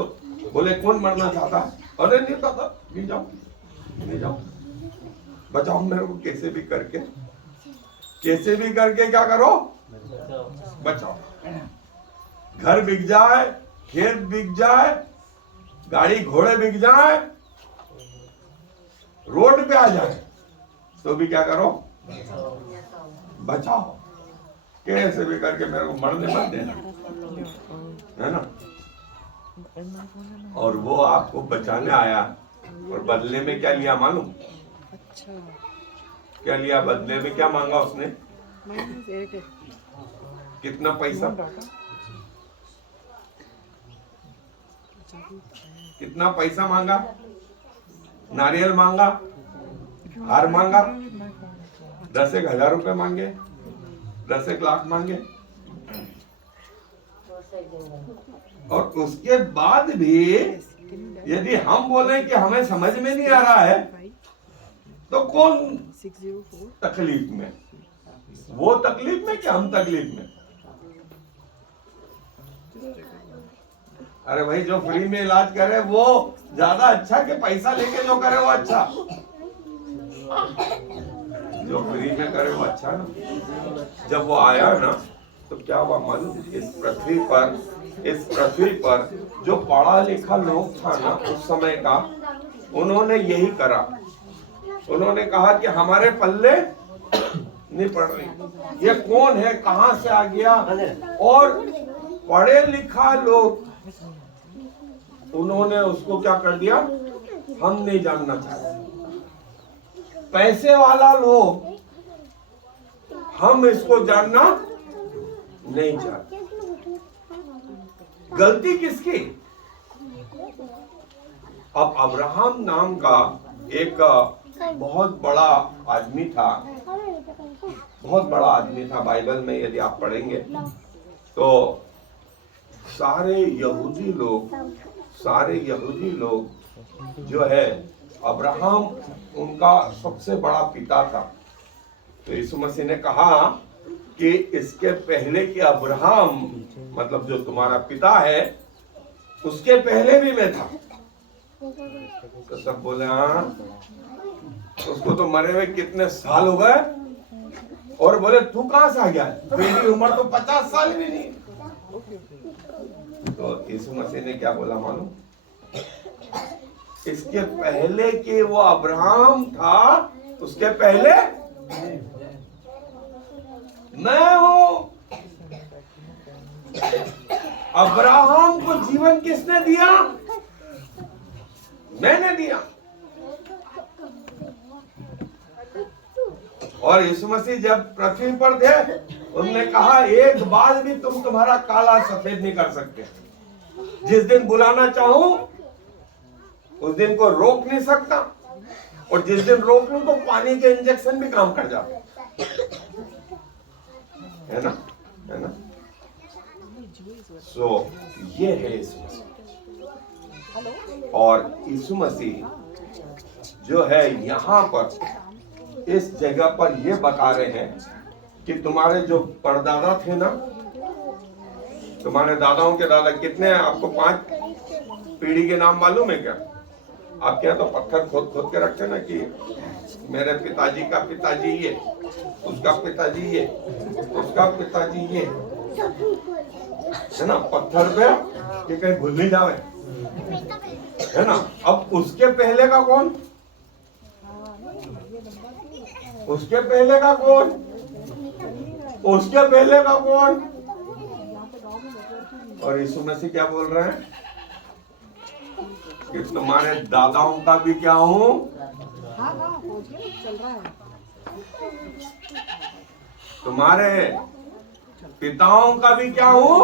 बोले कौन मरना चाहता है, अरे नहीं चाहता, नहीं जाओ, नहीं जाओ, बचाओ मेरे को, कैसे भी करके, कैसे भी करके क्या करो, बचाओ। घर बिक जाए, खेत बिक जाए, गाड़ी घोड़े बिक जाए, रोड पे आ जाए, तो भी क्या करो, बचाओ, कैसे भी करके मेरे को मरने मत देना, है ना। और वो आपको बचाने आया, और बदले में क्या लिया मालूम? क्या लिया बदले में? क्या मांगा उसने? कितना पैसा, कितना पैसा मांगा? नारियल मांगा, हार मांगा, 10,000 रुपए मांगे, 10 लाख मांगे। और उसके बाद भी यदि हम बोले कि हमें समझ में नहीं आ रहा है, तो कौन तकलीफ में? वो तकलीफ में कि हम तकलीफ में? अरे भाई, जो फ्री में इलाज करे वो ज्यादा अच्छा कि पैसा लेके जो करे वो अच्छा? जो फ्री में करे वो अच्छा ना। जब वो आया ना, तो क्या हुआ मालूम? इस पृथ्वी पर जो पढ़ा लिखा लोग था ना उस समय का, उन्होंने यही करा। उन्होंने कहा कि हमारे पल्ले नहीं पड़ रही, ये कौन है, कहां से आ गया। और पढ़े लिखा लोग, उन्होंने उसको क्या कर दिया, हम नहीं जानना चाहते। पैसे वाला लोग, हम इसको जानना नहीं चाहते। गलती किसकी? अब अब्राहम नाम का एक बहुत बड़ा आदमी था, बहुत बड़ा आदमी था। बाइबल में यदि आप पढ़ेंगे तो सारे यहूदी लोग जो है, अब्राहम उनका सबसे बड़ा पिता था। तो यीशु मसीह ने कहा कि इसके पहले कि अब्राहम, मतलब जो तुम्हारा पिता है, उसके पहले भी मैं था। तो सब बोले हाँ। उसको तो मरे हुए कितने साल हो गए, और बोले तू कहां से आ गया, मेरी उम्र तो 50 साल भी नहीं। तो यीशु मसीह ने क्या बोला मालूम? इसके पहले कि वो अब्राहम था, उसके पहले मैं हूं। अब्राहम को जीवन किसने दिया? मैंने दिया। और यीशु मसीह जब पृथ्वी पर थे, उन्होंने कहा एक बार भी तुम तुम्हारा काला सफेद नहीं कर सकते। जिस दिन बुलाना चाहूं उस दिन को रोक नहीं सकता, और जिस दिन रोक लूं तो पानी के इंजेक्शन भी काम कर जाते, है ना, है ना। सो ये है यीशु मसीह। और यीशु मसीह जो है यहाँ पर इस जगह पर ये बता रहे हैं कि तुम्हारे जो परदादा थे ना, तुम्हारे दादाओं के दादा कितने हैं, आपको 5 पीढ़ी के नाम मालूम है क्या? आपके यहाँ तो पत्थर खोद खोद के रखते ना कि मेरे पिताजी का पिताजी ये, उसका पिताजी ये, उसका पिताजी ये, है ना, पत्थर पे कि कहीं भूल नहीं जावे, है ना। अब उसके पहले का कौन, उसके पहले का कौन, उसके पहले का कौन? और यीशु मसीह क्या बोल रहे हैं कि तुम्हारे दादाओं का भी क्या हूं, तुम्हारे पिताओं का भी क्या हूं।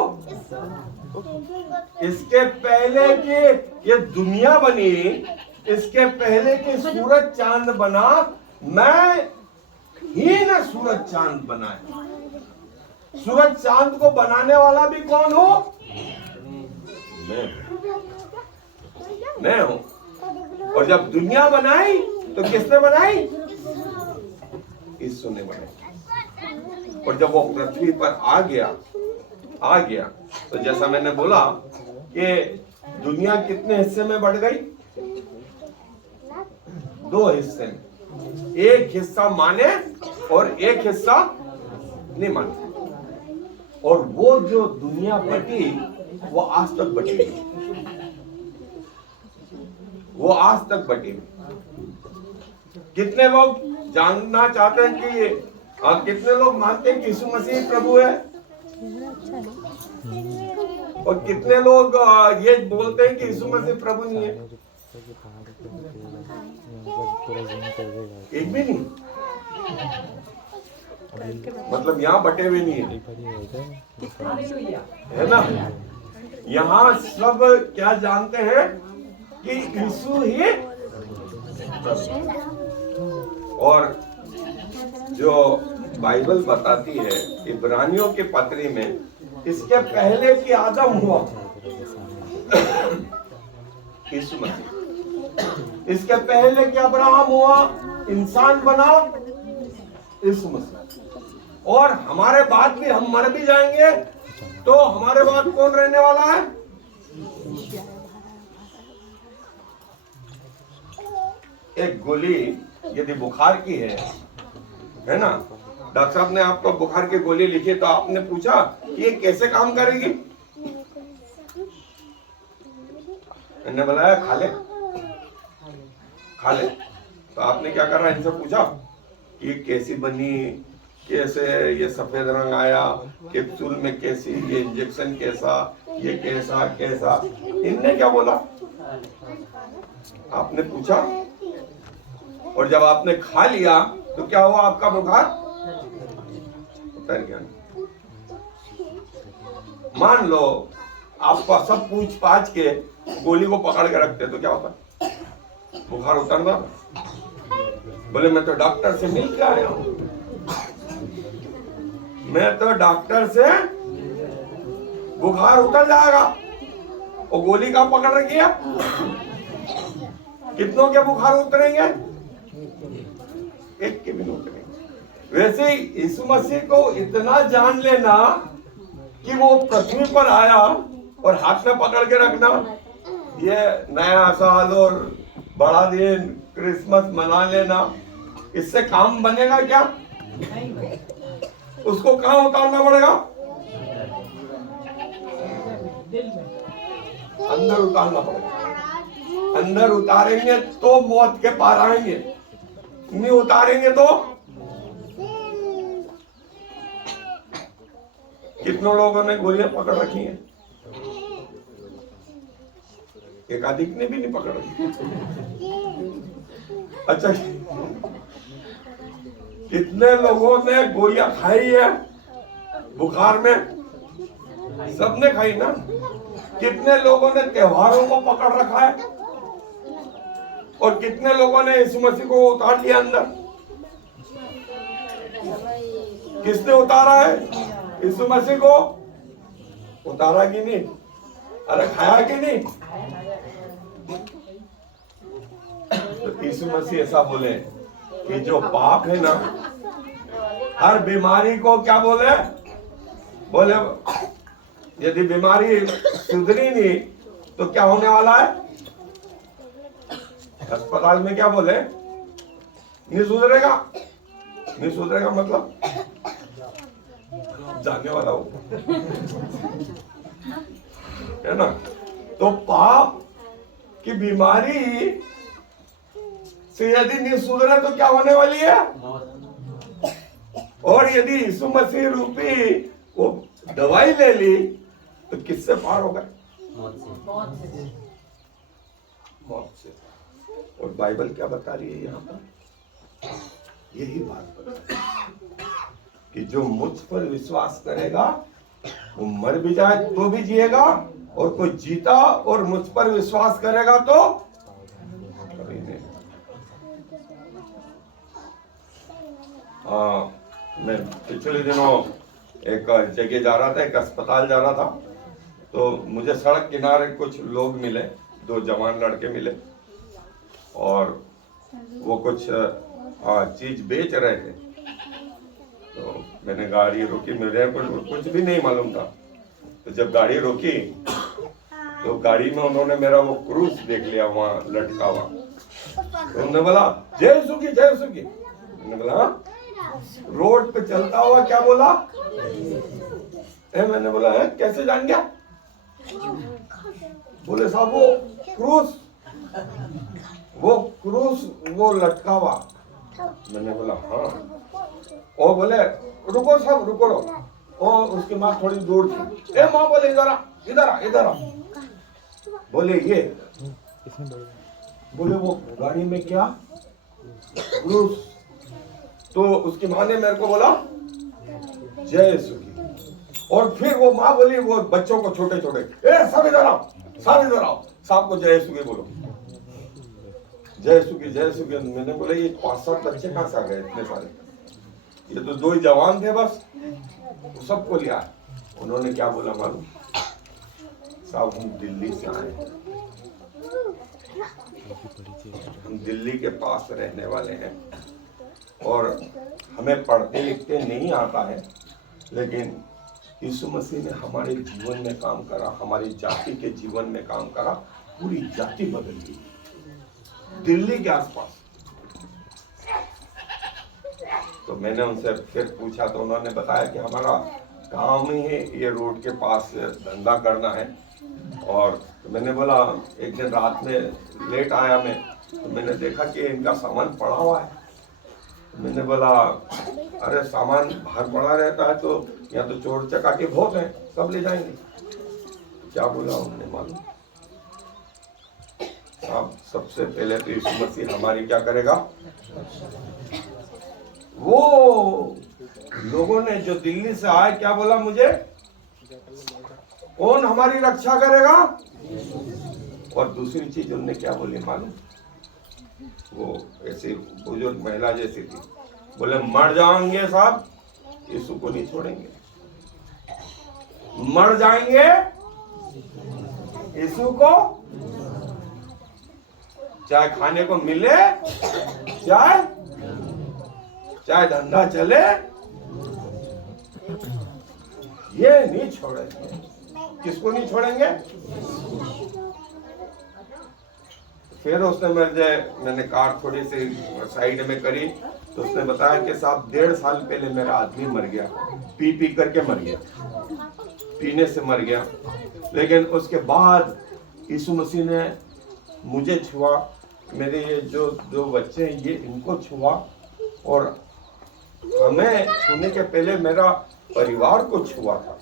इसके पहले कि ये दुनिया बनी, इसके पहले कि सूरज चांद बना, मैं ही ने सूरज चांद बनाया। सूरज चांद को बनाने वाला भी कौन हो? मैं हूं। और जब दुनिया बनाई तो किसने बनाई? यीशु ने बनाई। और जब वो पृथ्वी पर आ गया तो जैसा मैंने बोला कि दुनिया कितने हिस्से में बढ़ गई? 2 हिस्से में। एक हिस्सा माने और एक हिस्सा नहीं माने। और वो जो दुनिया बटी वो आज तक बटी, वो आज तक बटी। कितने लोग जानना चाहते हैं कि कितने लोग मानते हैं कि यीशु मसीह प्रभु है? और कितने लोग ये बोलते हैं कि यीशु मसीह प्रभु नहीं है? एक भी नहीं। मतलब यहाँ बटे हुए नहीं है, है ना। यहाँ सब क्या जानते हैं कि यीशु ही। और जो बाइबल बताती है इब्रानियों के पत्री में, इसके पहले कि आदम हुआ यीशु मसीह, इसके पहले कि अब्राहम हुआ, इंसान बना यीशु मसीह। और हमारे बाद भी हम मर भी जाएंगे तो हमारे बाद कौन रहने वाला है? एक गोली यदि बुखार की है ना, डॉक्टर साहब ने आपको बुखार की गोली लिखी तो आपने पूछा कि ये कैसे काम करेगी? मैंने बताया खा ले। तो आपने क्या करना, इनसे पूछा कि ये कैसी बनी, कैसे ये सफेद रंग आया, कैप्सूल में कैसी, ये इंजेक्शन कैसा, ये कैसा कैसा। इनने क्या बोला? आपने पूछा और जब आपने खा लिया तो क्या हुआ? आपका बुखार उतर गया। मान लो आपका सब पूछ पाछ के गोली को पकड़ के रखते तो क्या होता? बुखार उतरना। बोले मैं तो डॉक्टर से मिल के आया हूं, मैं तो डॉक्टर से बुखार उतर जाएगा। और गोली का पकड़ रखी है, कितनों के बुखार उतरेंगे? एक के भी नहीं उतरेंगे। वैसे ही यीशु मसीह को इतना जान लेना कि वो पृथ्वी पर आया और हाथ में पकड़ के रखना, ये नया साल और बड़ा दिन क्रिसमस मना लेना, इससे काम बनेगा क्या? उसको कहां उतारना पड़ेगा? अंदर उतारना पड़ेगा। अंदर उतारेंगे तो मौत के पार आएंगे, नहीं उतारेंगे तो। कितनों लोगों ने गोलियां पकड़ रखी हैं? एक अधिक ने भी नहीं पकड़ रखी। अच्छा, कितने लोगों ने गोलियां खाई है बुखार में? सबने खाई ना। कितने लोगों ने त्योहारों को पकड़ रखा है और कितने लोगों ने यीशु मसीह को उतार लिया अंदर? किसने उतारा है यीशु मसीह को? उतारा कि नहीं? अरे खाया कि नहीं? तो यीशु मसीह ऐसा बोले कि जो पाप है ना, हर बीमारी को क्या बोले? बोले यदि बीमारी सुधरी नहीं तो क्या होने वाला है? अस्पताल में क्या बोले? नहीं सुधरेगा। नहीं सुधरेगा मतलब जाने वाला हो, है ना? तो पाप की बीमारी से यदि नहीं सुधरे तो क्या होने वाली है? और यदि यीशु मसीह रूपी वो दवाई ले ली तो किससे पार हो गए? मौत से। और बाइबल क्या बता रही है यहाँ पर? यही बात बता कि जो मुझ पर विश्वास करेगा वो मर भी जाए तो भी जिएगा, और कोई जीता और मुझ पर विश्वास करेगा तो कभी नहीं। मैं पिछले दिनों एक जगह जा रहा था, एक अस्पताल जा रहा था, तो मुझे सड़क किनारे कुछ लोग मिले, दो जवान लड़के मिले, और वो कुछ चीज बेच रहे थे। तो मैंने गाड़ी रोकी, मुझे कुछ भी नहीं मालूम था। तो जब गाड़ी रोकी तो गाड़ी में उन्होंने मेरा वो क्रूस देख लिया वहाँ लटका हुआ। तो उन्होंने बोला जय यीशु की, जय यीशु की। मैंने बोला हाँ? रोड पे चलता हुआ क्या बोला? मैंने बोला है कैसे जान गया? बोले साहब वो क्रूस वो लटका हुआ। मैंने बोला हाँ। और बोले रुको साहब रुको। और उसके बाद थोड़ी दूर थी। माँ बोले इधर आ, इधर आ, इधर आ। बोले ये, बोले वो गाड़ी में क्या? क्रूस। तो उसकी माँ ने मेरे को बोला जय यीशु की। और फिर वो माँ बोली वो बच्चों को छोटे छोटे, सब इधर आओ, सब इधर आओ, सबको जय यीशु की बोलो, जय यीशु की, जय यीशु की। मैंने बोला ये 5-7 बच्चे कहाँ से आ गए इतने सारे? ये तो 2 ही जवान थे बस, सबको लिया। उन्होंने क्या बोला मालूम? साहब हम दिल्ली से आए, हम दिल्ली के पास रहने वाले हैं, और हमें पढ़ते लिखते नहीं आता है, लेकिन यीशु मसीह ने हमारे जीवन में काम करा, हमारी जाति के जीवन में काम करा, पूरी जाति बदल गई दिल्ली के आसपास। तो मैंने उनसे फिर पूछा तो उन्होंने बताया कि हमारा गांव में ही ये रोड के पास धंधा करना है। और तो मैंने बोला एक दिन रात में लेट आया मैं, तो मैंने देखा कि इनका सामान पड़ा हुआ है। मैंने बोला अरे सामान बाहर पड़ा रहता है तो यहाँ तो चोर चकाके बहुत हैं, सब ले जाएंगे। क्या बोला उन्होंने मालूम? आप सबसे पहले तो यीशु मसीह हमारी क्या करेगा? वो लोगों ने जो दिल्ली से आए क्या बोला मुझे? कौन हमारी रक्षा करेगा? और दूसरी चीज उन्होंने क्या बोली मालूम? वो ऐसी बुजुर्ग महिला जैसी थी, बोले मर जाएंगे साहब, यीशु को नहीं छोड़ेंगे, मर जाएंगे यीशु को, चाहे खाने को मिले, चाहे धंधा चले, ये नहीं छोड़ेंगे। किसको नहीं छोड़ेंगे? फिर उसने मैंने कार थोड़ी सी साइड में करी तो उसने बताया कि साहब 1.5 साल पहले मेरा आदमी मर गया, पी करके मर गया, पीने से मर गया। लेकिन उसके बाद यीशु मसीह ने मुझे छुआ, मेरे ये जो 2 बच्चे हैं ये इनको छुआ, और हमें छूने के पहले मेरा परिवार को छुआ था।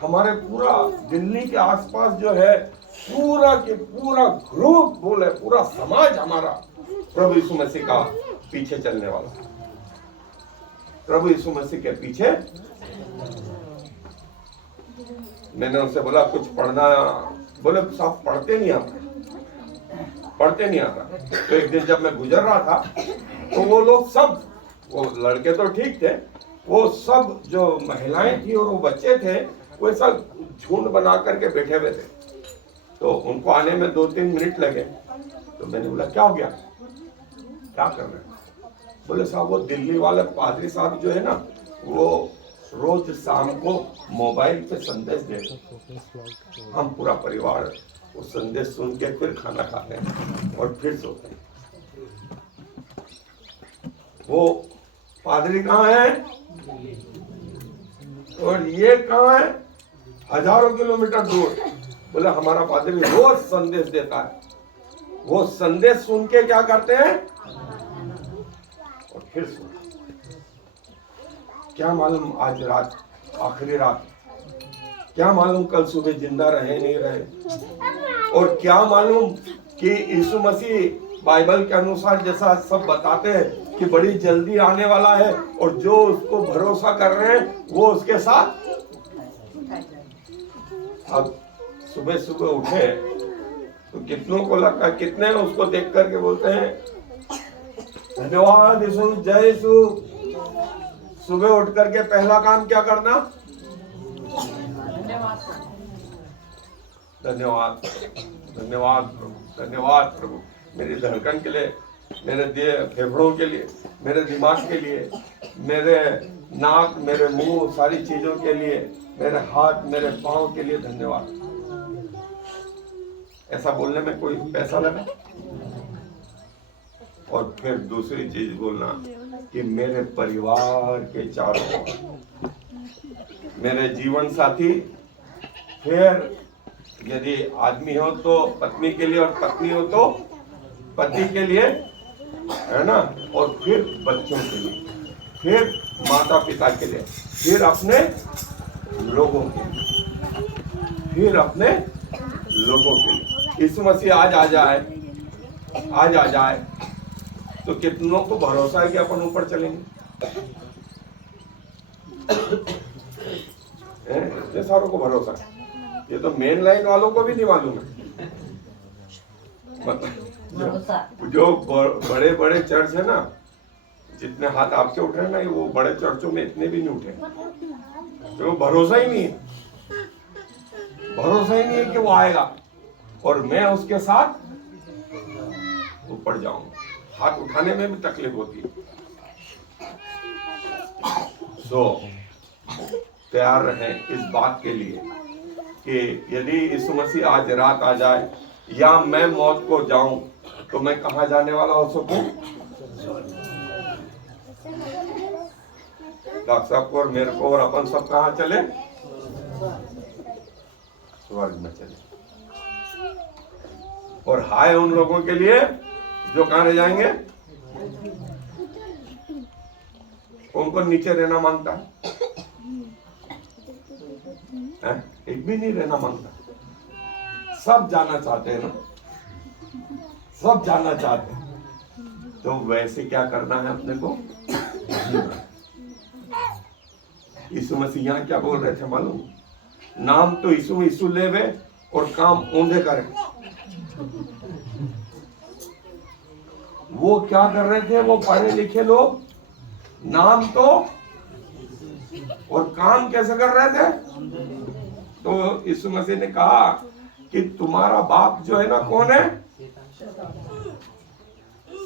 हमारे पूरा दिल्ली के आसपास जो है पूरा के पूरा ग्रुप बोले, पूरा समाज हमारा प्रभु यीशु मसीह का पीछे चलने वाला, प्रभु यीशु मसीह के पीछे। मैंने उनसे बोला कुछ पढ़ना, बोले साहब पढ़ते नहीं हम। पढ़ते नहीं आता। तो एक दिन जब मैं गुजर रहा था तो वो लोग सब, वो लड़के तो ठीक थे, वो सब जो महिलाएं थी और वो बच्चे थे वो सब झुंड बना करके बैठे हुए थे। तो उनको आने में 2-3 मिनट लगे। तो मैंने बोला क्या हो गया, क्या कर रहे हैं? बोले साहब वो दिल्ली वाले पादरी साहब जो है ना, वो रोज शाम को मोबाइल पे संदेश देते, हम पूरा परिवार वो संदेश सुन के फिर खाना खाते हैं और फिर सोते हैं। वो पादरी कहाँ है और ये कहाँ है, हजारों किलोमीटर दूर। बोले हमारा पादरी रोज संदेश देता है, वो संदेश सुन के क्या करते हैं और फिर सोते। क्या मालूम आज रात आखिरी रात, क्या मालूम कल सुबह जिंदा रहे नहीं रहे, और क्या मालूम कि यीशु मसीह बाइबल के अनुसार जैसा सब बताते हैं कि बड़ी जल्दी आने वाला है, और जो उसको भरोसा कर रहे हैं वो उसके साथ। अब सुबह सुबह उठे तो कितनों को लगता है, कितने उसको देख करके बोलते हैं धन्यवाद यीशु, जय यीशु। सुबह उठ करके पहला काम क्या करना, धन्यवाद धन्यवाद प्रभु, धन्यवाद प्रभु मेरी धड़कन के लिए, मेरे फेफड़ों के लिए, मेरे दिमाग के लिए, मेरे नाक, मेरे मुंह, सारी चीजों के लिए, मेरे हाथ, मेरे पांव के लिए धन्यवाद। ऐसा बोलने में कोई पैसा लगा? और फिर दूसरी चीज बोलना कि मेरे परिवार के चारों, मेरे जीवन साथी, फिर यदि आदमी हो तो पत्नी के लिए, और पत्नी हो तो पति के लिए, है ना, और फिर बच्चों के लिए, फिर माता पिता के लिए, फिर अपने लोगों के लिए, फिर अपने लोगों के लिए। यीशु मसीह आज आ जाए, आज आ जाए तो कितनों को भरोसा है कि अपन ऊपर चलेंगे? इतने सारों को भरोसा है, ये तो मेन लाइन वालों को भी नहीं मालूम है। जो बड़े बड़े चर्च है ना, जितने हाथ आपके उठ रहे हैं ना, वो बड़े चर्चों में इतने भी नहीं उठे। तो भरोसा ही नहीं है, भरोसा ही नहीं है कि वो आएगा और मैं उसके साथ ऊपर जाऊंगा। हाथ उठाने में भी तकलीफ होती है। तैयार रहें इस बात के लिए कि यदि यीशु मसीह आज रात आ जाए या मैं मौत को जाऊं तो मैं कहां जाने वाला हो सकूं? डॉक्टर साहब को और मेरे को और अपन सब कहां चले? स्वर्ग में चले। और हाय उन लोगों के लिए जो कहां रह जाएंगे, उनको नीचे रहना मांगता है? एक भी नहीं रहना मांगता। सब जाना चाहते हैं ना, सब जाना चाहते हैं। तो वैसे क्या करना है अपने को? यीशु मसीह यहाँ क्या बोल रहे थे मालूम? नाम तो यीशु यीशु लेवे और काम ऊंधे करें। वो क्या कर रहे थे? वो पढ़े लिखे लोग नाम तो और काम कैसे कर रहे थे? तो यीशु मसीह ने कहा कि तुम्हारा बाप जो है ना, कौन है?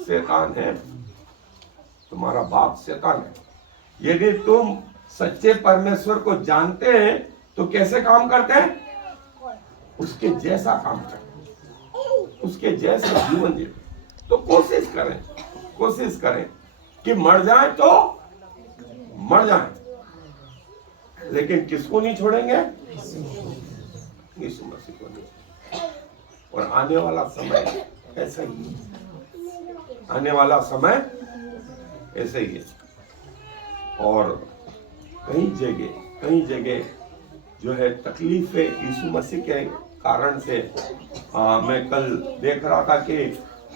शैतान है। तुम्हारा बाप शैतान है। यदि तुम सच्चे परमेश्वर को जानते हैं तो कैसे काम करते हैं? उसके जैसा काम करते, उसके जैसा जीवन जीते। तो कोशिश करें कि मर जाए तो मर जाए, लेकिन किसको नहीं छोड़ेंगे? यीशु मसीह को नहीं। और आने वाला समय ऐसा ही है, आने वाला समय ऐसे ही है। और कई जगह जो है तकलीफें यीशु मसीह के कारण से, मैं कल देख रहा था कि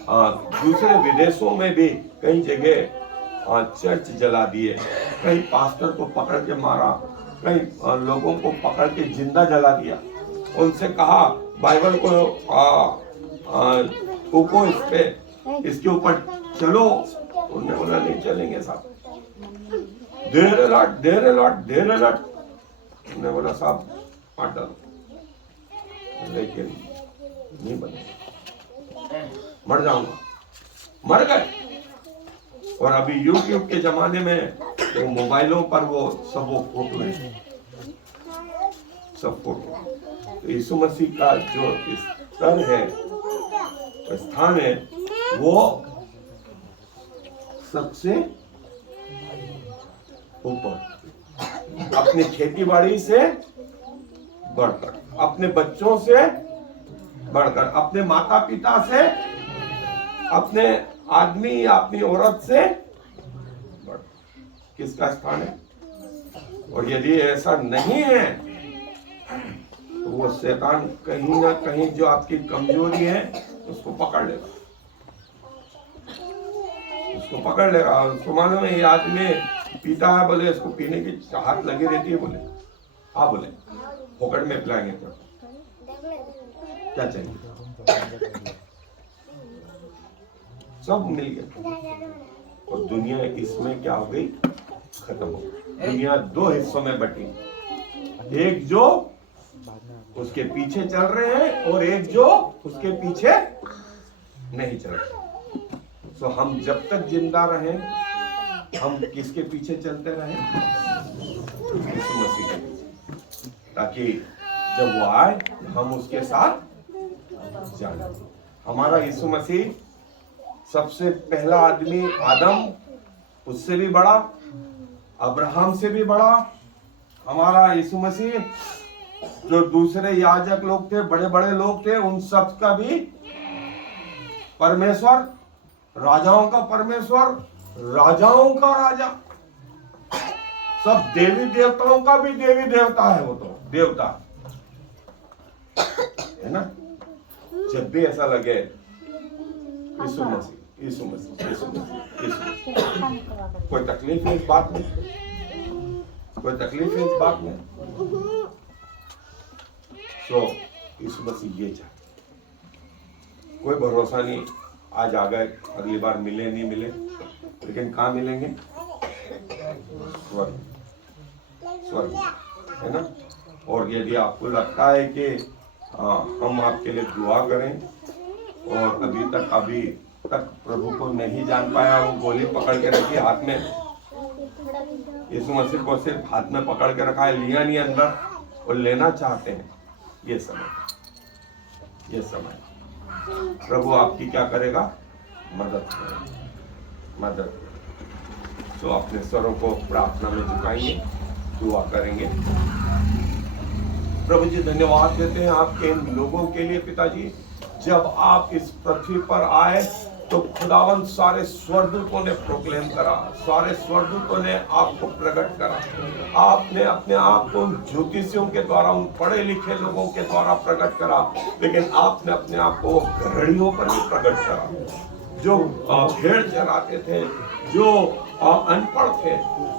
दूसरे विदेशों में भी कई जगह चर्च जला दिए, कई पास्टर को पकड़ के मारा, कई लोगों को पकड़ के जिंदा जला दिया। उनसे कहा बाइबल को कोको इस पे इसके ऊपर चलो। उन्होंने बोला नहीं चलेंगे साहब, देर अलर्ट। उन्होंने बोला साहब मार डालो, लेकिन नहीं बने, मर जाऊंगा, मर गए। और अभी यूट्यूब के जमाने में वो मोबाइलों पर वो सब वो फोटो है, सब फोटो। तो यीशु मसीह का जो स्तर है, स्थान है, वो सबसे ऊपर, अपनी खेती बाड़ी से बढ़कर, अपने बच्चों से बढ़कर, अपने माता पिता से, अपने आदमी या अपनी औरत से बढ़कर किसका स्थान है? और यदि ऐसा नहीं है तो वो शैतान कहीं ना कहीं जो आपकी कमजोरी है उसको पकड़ लेगा, उसको पकड़ लेगा। उसको मालूम है ये आदमी पीता है, बोले इसको पीने की चाहत लगी रहती है, बोले हाँ, बोले पॉकेट में पिलाएंगे तो क्या चाहिए, सब मिल गया। और दुनिया इसमें क्या हो गई? खत्म हो गई। दुनिया दो हिस्सों में बटी, एक जो उसके पीछे चल रहे हैं और एक जो उसके पीछे नहीं चल रहे। तो हम जब तक जिंदा रहें, हम किसके पीछे चलते रहें? यीशु मसीह के पीछे, ताकि जब वो आए हम उसके साथ जाने। हमारा यीशु मसीह सबसे पहला आदमी आदम, उससे भी बड़ा, अब्राहम से भी बड़ा। हमारा यीशु मसीह जो दूसरे याजक लोग थे, बड़े बड़े लोग थे, उन सब का भी परमेश्वर, राजाओं का परमेश्वर, राजाओं का राजा, सब देवी देवताओं का भी देवी देवता है। वो तो देवता है ना। जब भी ऐसा लगे यीशु मसीह, यीशु मसीह, यीशु मसीह, यीशु मसीह, कोई तकलीफ है इस बात में? कोई तकलीफ है इस बात में? तो यीशु मसीह ये चाहते, कोई भरोसा नहीं, आज आ गए, अगली बार मिले नहीं मिले, लेकिन कहाँ मिलेंगे? स्वर्ग, स्वर्ग है ना। और यदि आपको लगता है कि हम आपके लिए दुआ करें और अभी तक प्रभु को नहीं जान पाया, वो गोली पकड़ के रखी हाथ में, यीशु मसीह को सिर्फ हाथ में पकड़ के रखा है, लिया नहीं अंदर, और लेना चाहते हैं, ये समय प्रभु आपकी क्या करेगा? मदद करेगा, मदद। तो अपने स्वरों को प्रार्थना में झुकाएंगे, दुआ करेंगे। प्रभु जी धन्यवाद देते हैं आपके इन लोगों के लिए पिताजी। जब आप इस पृथ्वी पर आए तो खुदावंद सारे स्वर्गदूतों ने प्रोक्लेम करा, सारे स्वर्गदूतों ने आपको प्रकट करा। आपने अपने आप को उन ज्योतिषियों के द्वारा, उन पढ़े लिखे लोगों के द्वारा प्रकट करा, लेकिन आपने अपने आप को घड़ियों पर भी प्रकट करा, जो भेड़ चराते थे, जो अनपढ़ थे,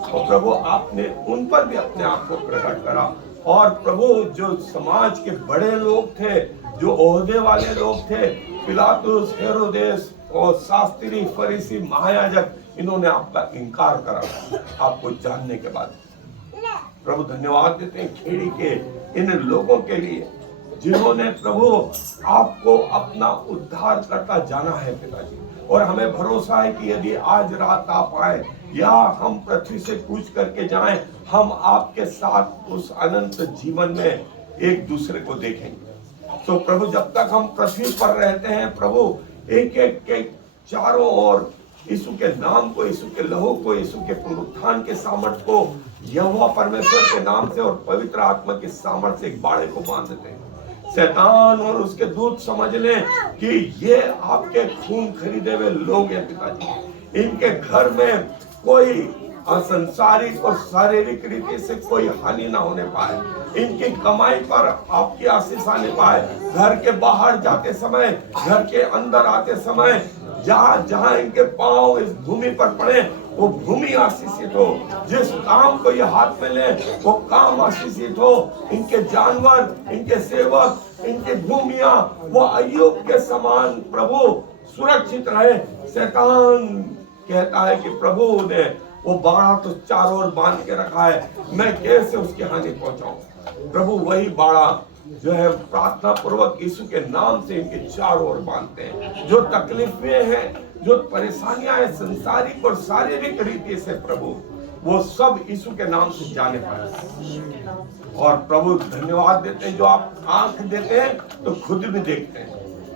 और प्रभु आपने उन पर भी अपने आप को प्रकट करा। और प्रभु जो समाज के बड़े लोग थे, जो ओहदे वाले लोग थे, पिलातुस, हेरोदेस और शास्त्री, फरीसी, महायाजक, इन्होंने आपका इनकार करा आपको जानने के बाद। प्रभु धन्यवाद देते हैं खेड़ी के इन लोगों के लिए जिन्होंने प्रभु आपको अपना उद्धार करता जाना है पिताजी। और हमें भरोसा है कि यदि आज रात आप आए या हम पृथ्वी से कूच करके जाएं, हम आपके साथ उस अनंत जीवन में एक दूसरे को देखेंगे। तो प्रभु जब तक हम पृथ्वी पर रहते हैं प्रभु, एक एक के चारों ओर यीशु के नाम को, यीशु के लहू को, यीशु के पुनरुत्थान के सामर्थ को, यहोवा परमेश्वर के नाम से और पवित्र आत्मा के सामर्थ से एक बाड़े को बांध देते हैं। शैतान और उसके दूत समझ लें कि ये आपके खून खरीदे हुए लोग हैं पिताजी। इनके घर में कोई सांसारिक और शारीरिक रीति से कोई हानि ना होने पाए, इनकी कमाई पर आपकी आशीष आने पाए। घर के बाहर जाते समय, घर के अंदर आते समय, जहाँ जहाँ इनके पांव इस भूमि पर पड़े, वो भूमि आशीषित हो, जिस काम को ये हाथ में ले वो काम आशीषित हो, इनके जानवर, इनके सेवक, इनकी भूमिया वो अय्यूब के समान प्रभु सुरक्षित रहे। शैतान कहता है कि प्रभु ने वो बाड़ा तो चारों ओर बांध के रखा है, मैं कैसे उसकी हानि पहुंचाऊं। प्रभु वही बाड़ा जो है प्रार्थना पूर्वक यीशु के नाम से इनके चारों ओर बांधते हैं। जो तकलीफें हैं, जो परेशानियां हैं संसारिक और शारीरिक रीति से प्रभु वो सब यीशु के नाम से जाने पाए। और प्रभु धन्यवाद देते हैं, जो आप आंख देते हैं तो खुद भी देखते हैं,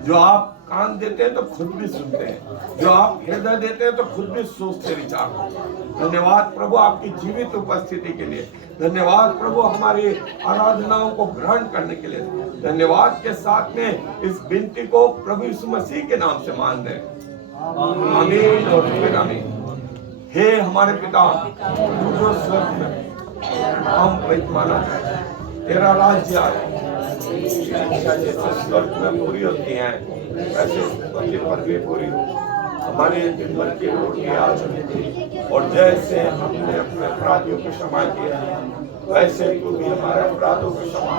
जो आप कान देते हैं तो खुद भी सुनते हैं, जो आप हृदय देते हैं तो खुद भी सोचते विचारते हैं। धन्यवाद प्रभु आपकी जीवित उपस्थिति के लिए, धन्यवाद प्रभु हमारी आराधनाओं को ग्रहण करने के लिए, धन्यवाद के साथ में इस विनती को प्रभु यीशु मसीह के नाम से मान दें। आमीन और फिर आमीन। हे हमारे पिता तू जो स्वर्ग में, हम माना तेरा राज्य आए, जैसे स्वर्ग में पूरी होती है वैसे पृथ्वी पर भी पूरी हो। हमारे दिन भर की रोटी आज हमें, और जैसे हमने अपने अपराधियों को क्षमा किया वैसे तू भी हमारे अपराधों को क्षमा,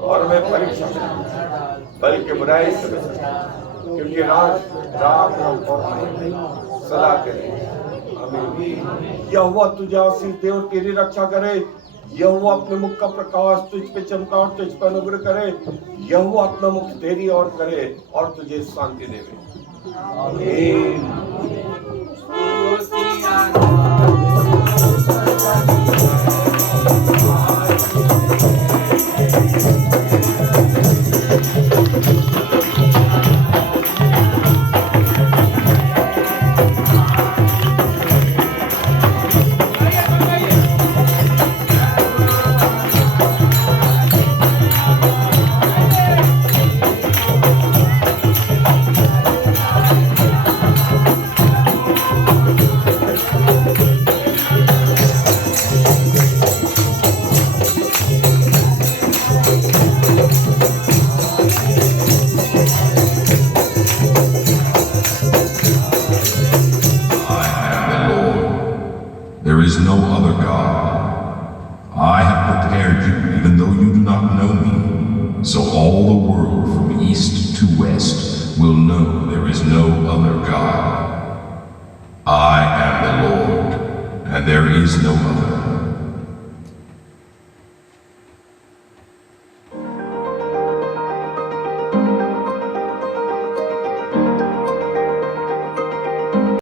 और हमें परीक्षा में बल्कि बुराई से बचा, क्योंकि रात और सदा करे। यहोवा तुझे आशीष दे और तेरी रक्षा करे। यहोवा अपने मुख का प्रकाश तुझ पे चमका और तुझ पर अनुग्रह करे। यहोवा अपना मुख तेरी ओर करे और तुझे शांति देवे। आमीन। There is no other God. I have prepared you, even though you do not know me, so all the world from east to west will know there is no other God. I am the Lord, and there is no other.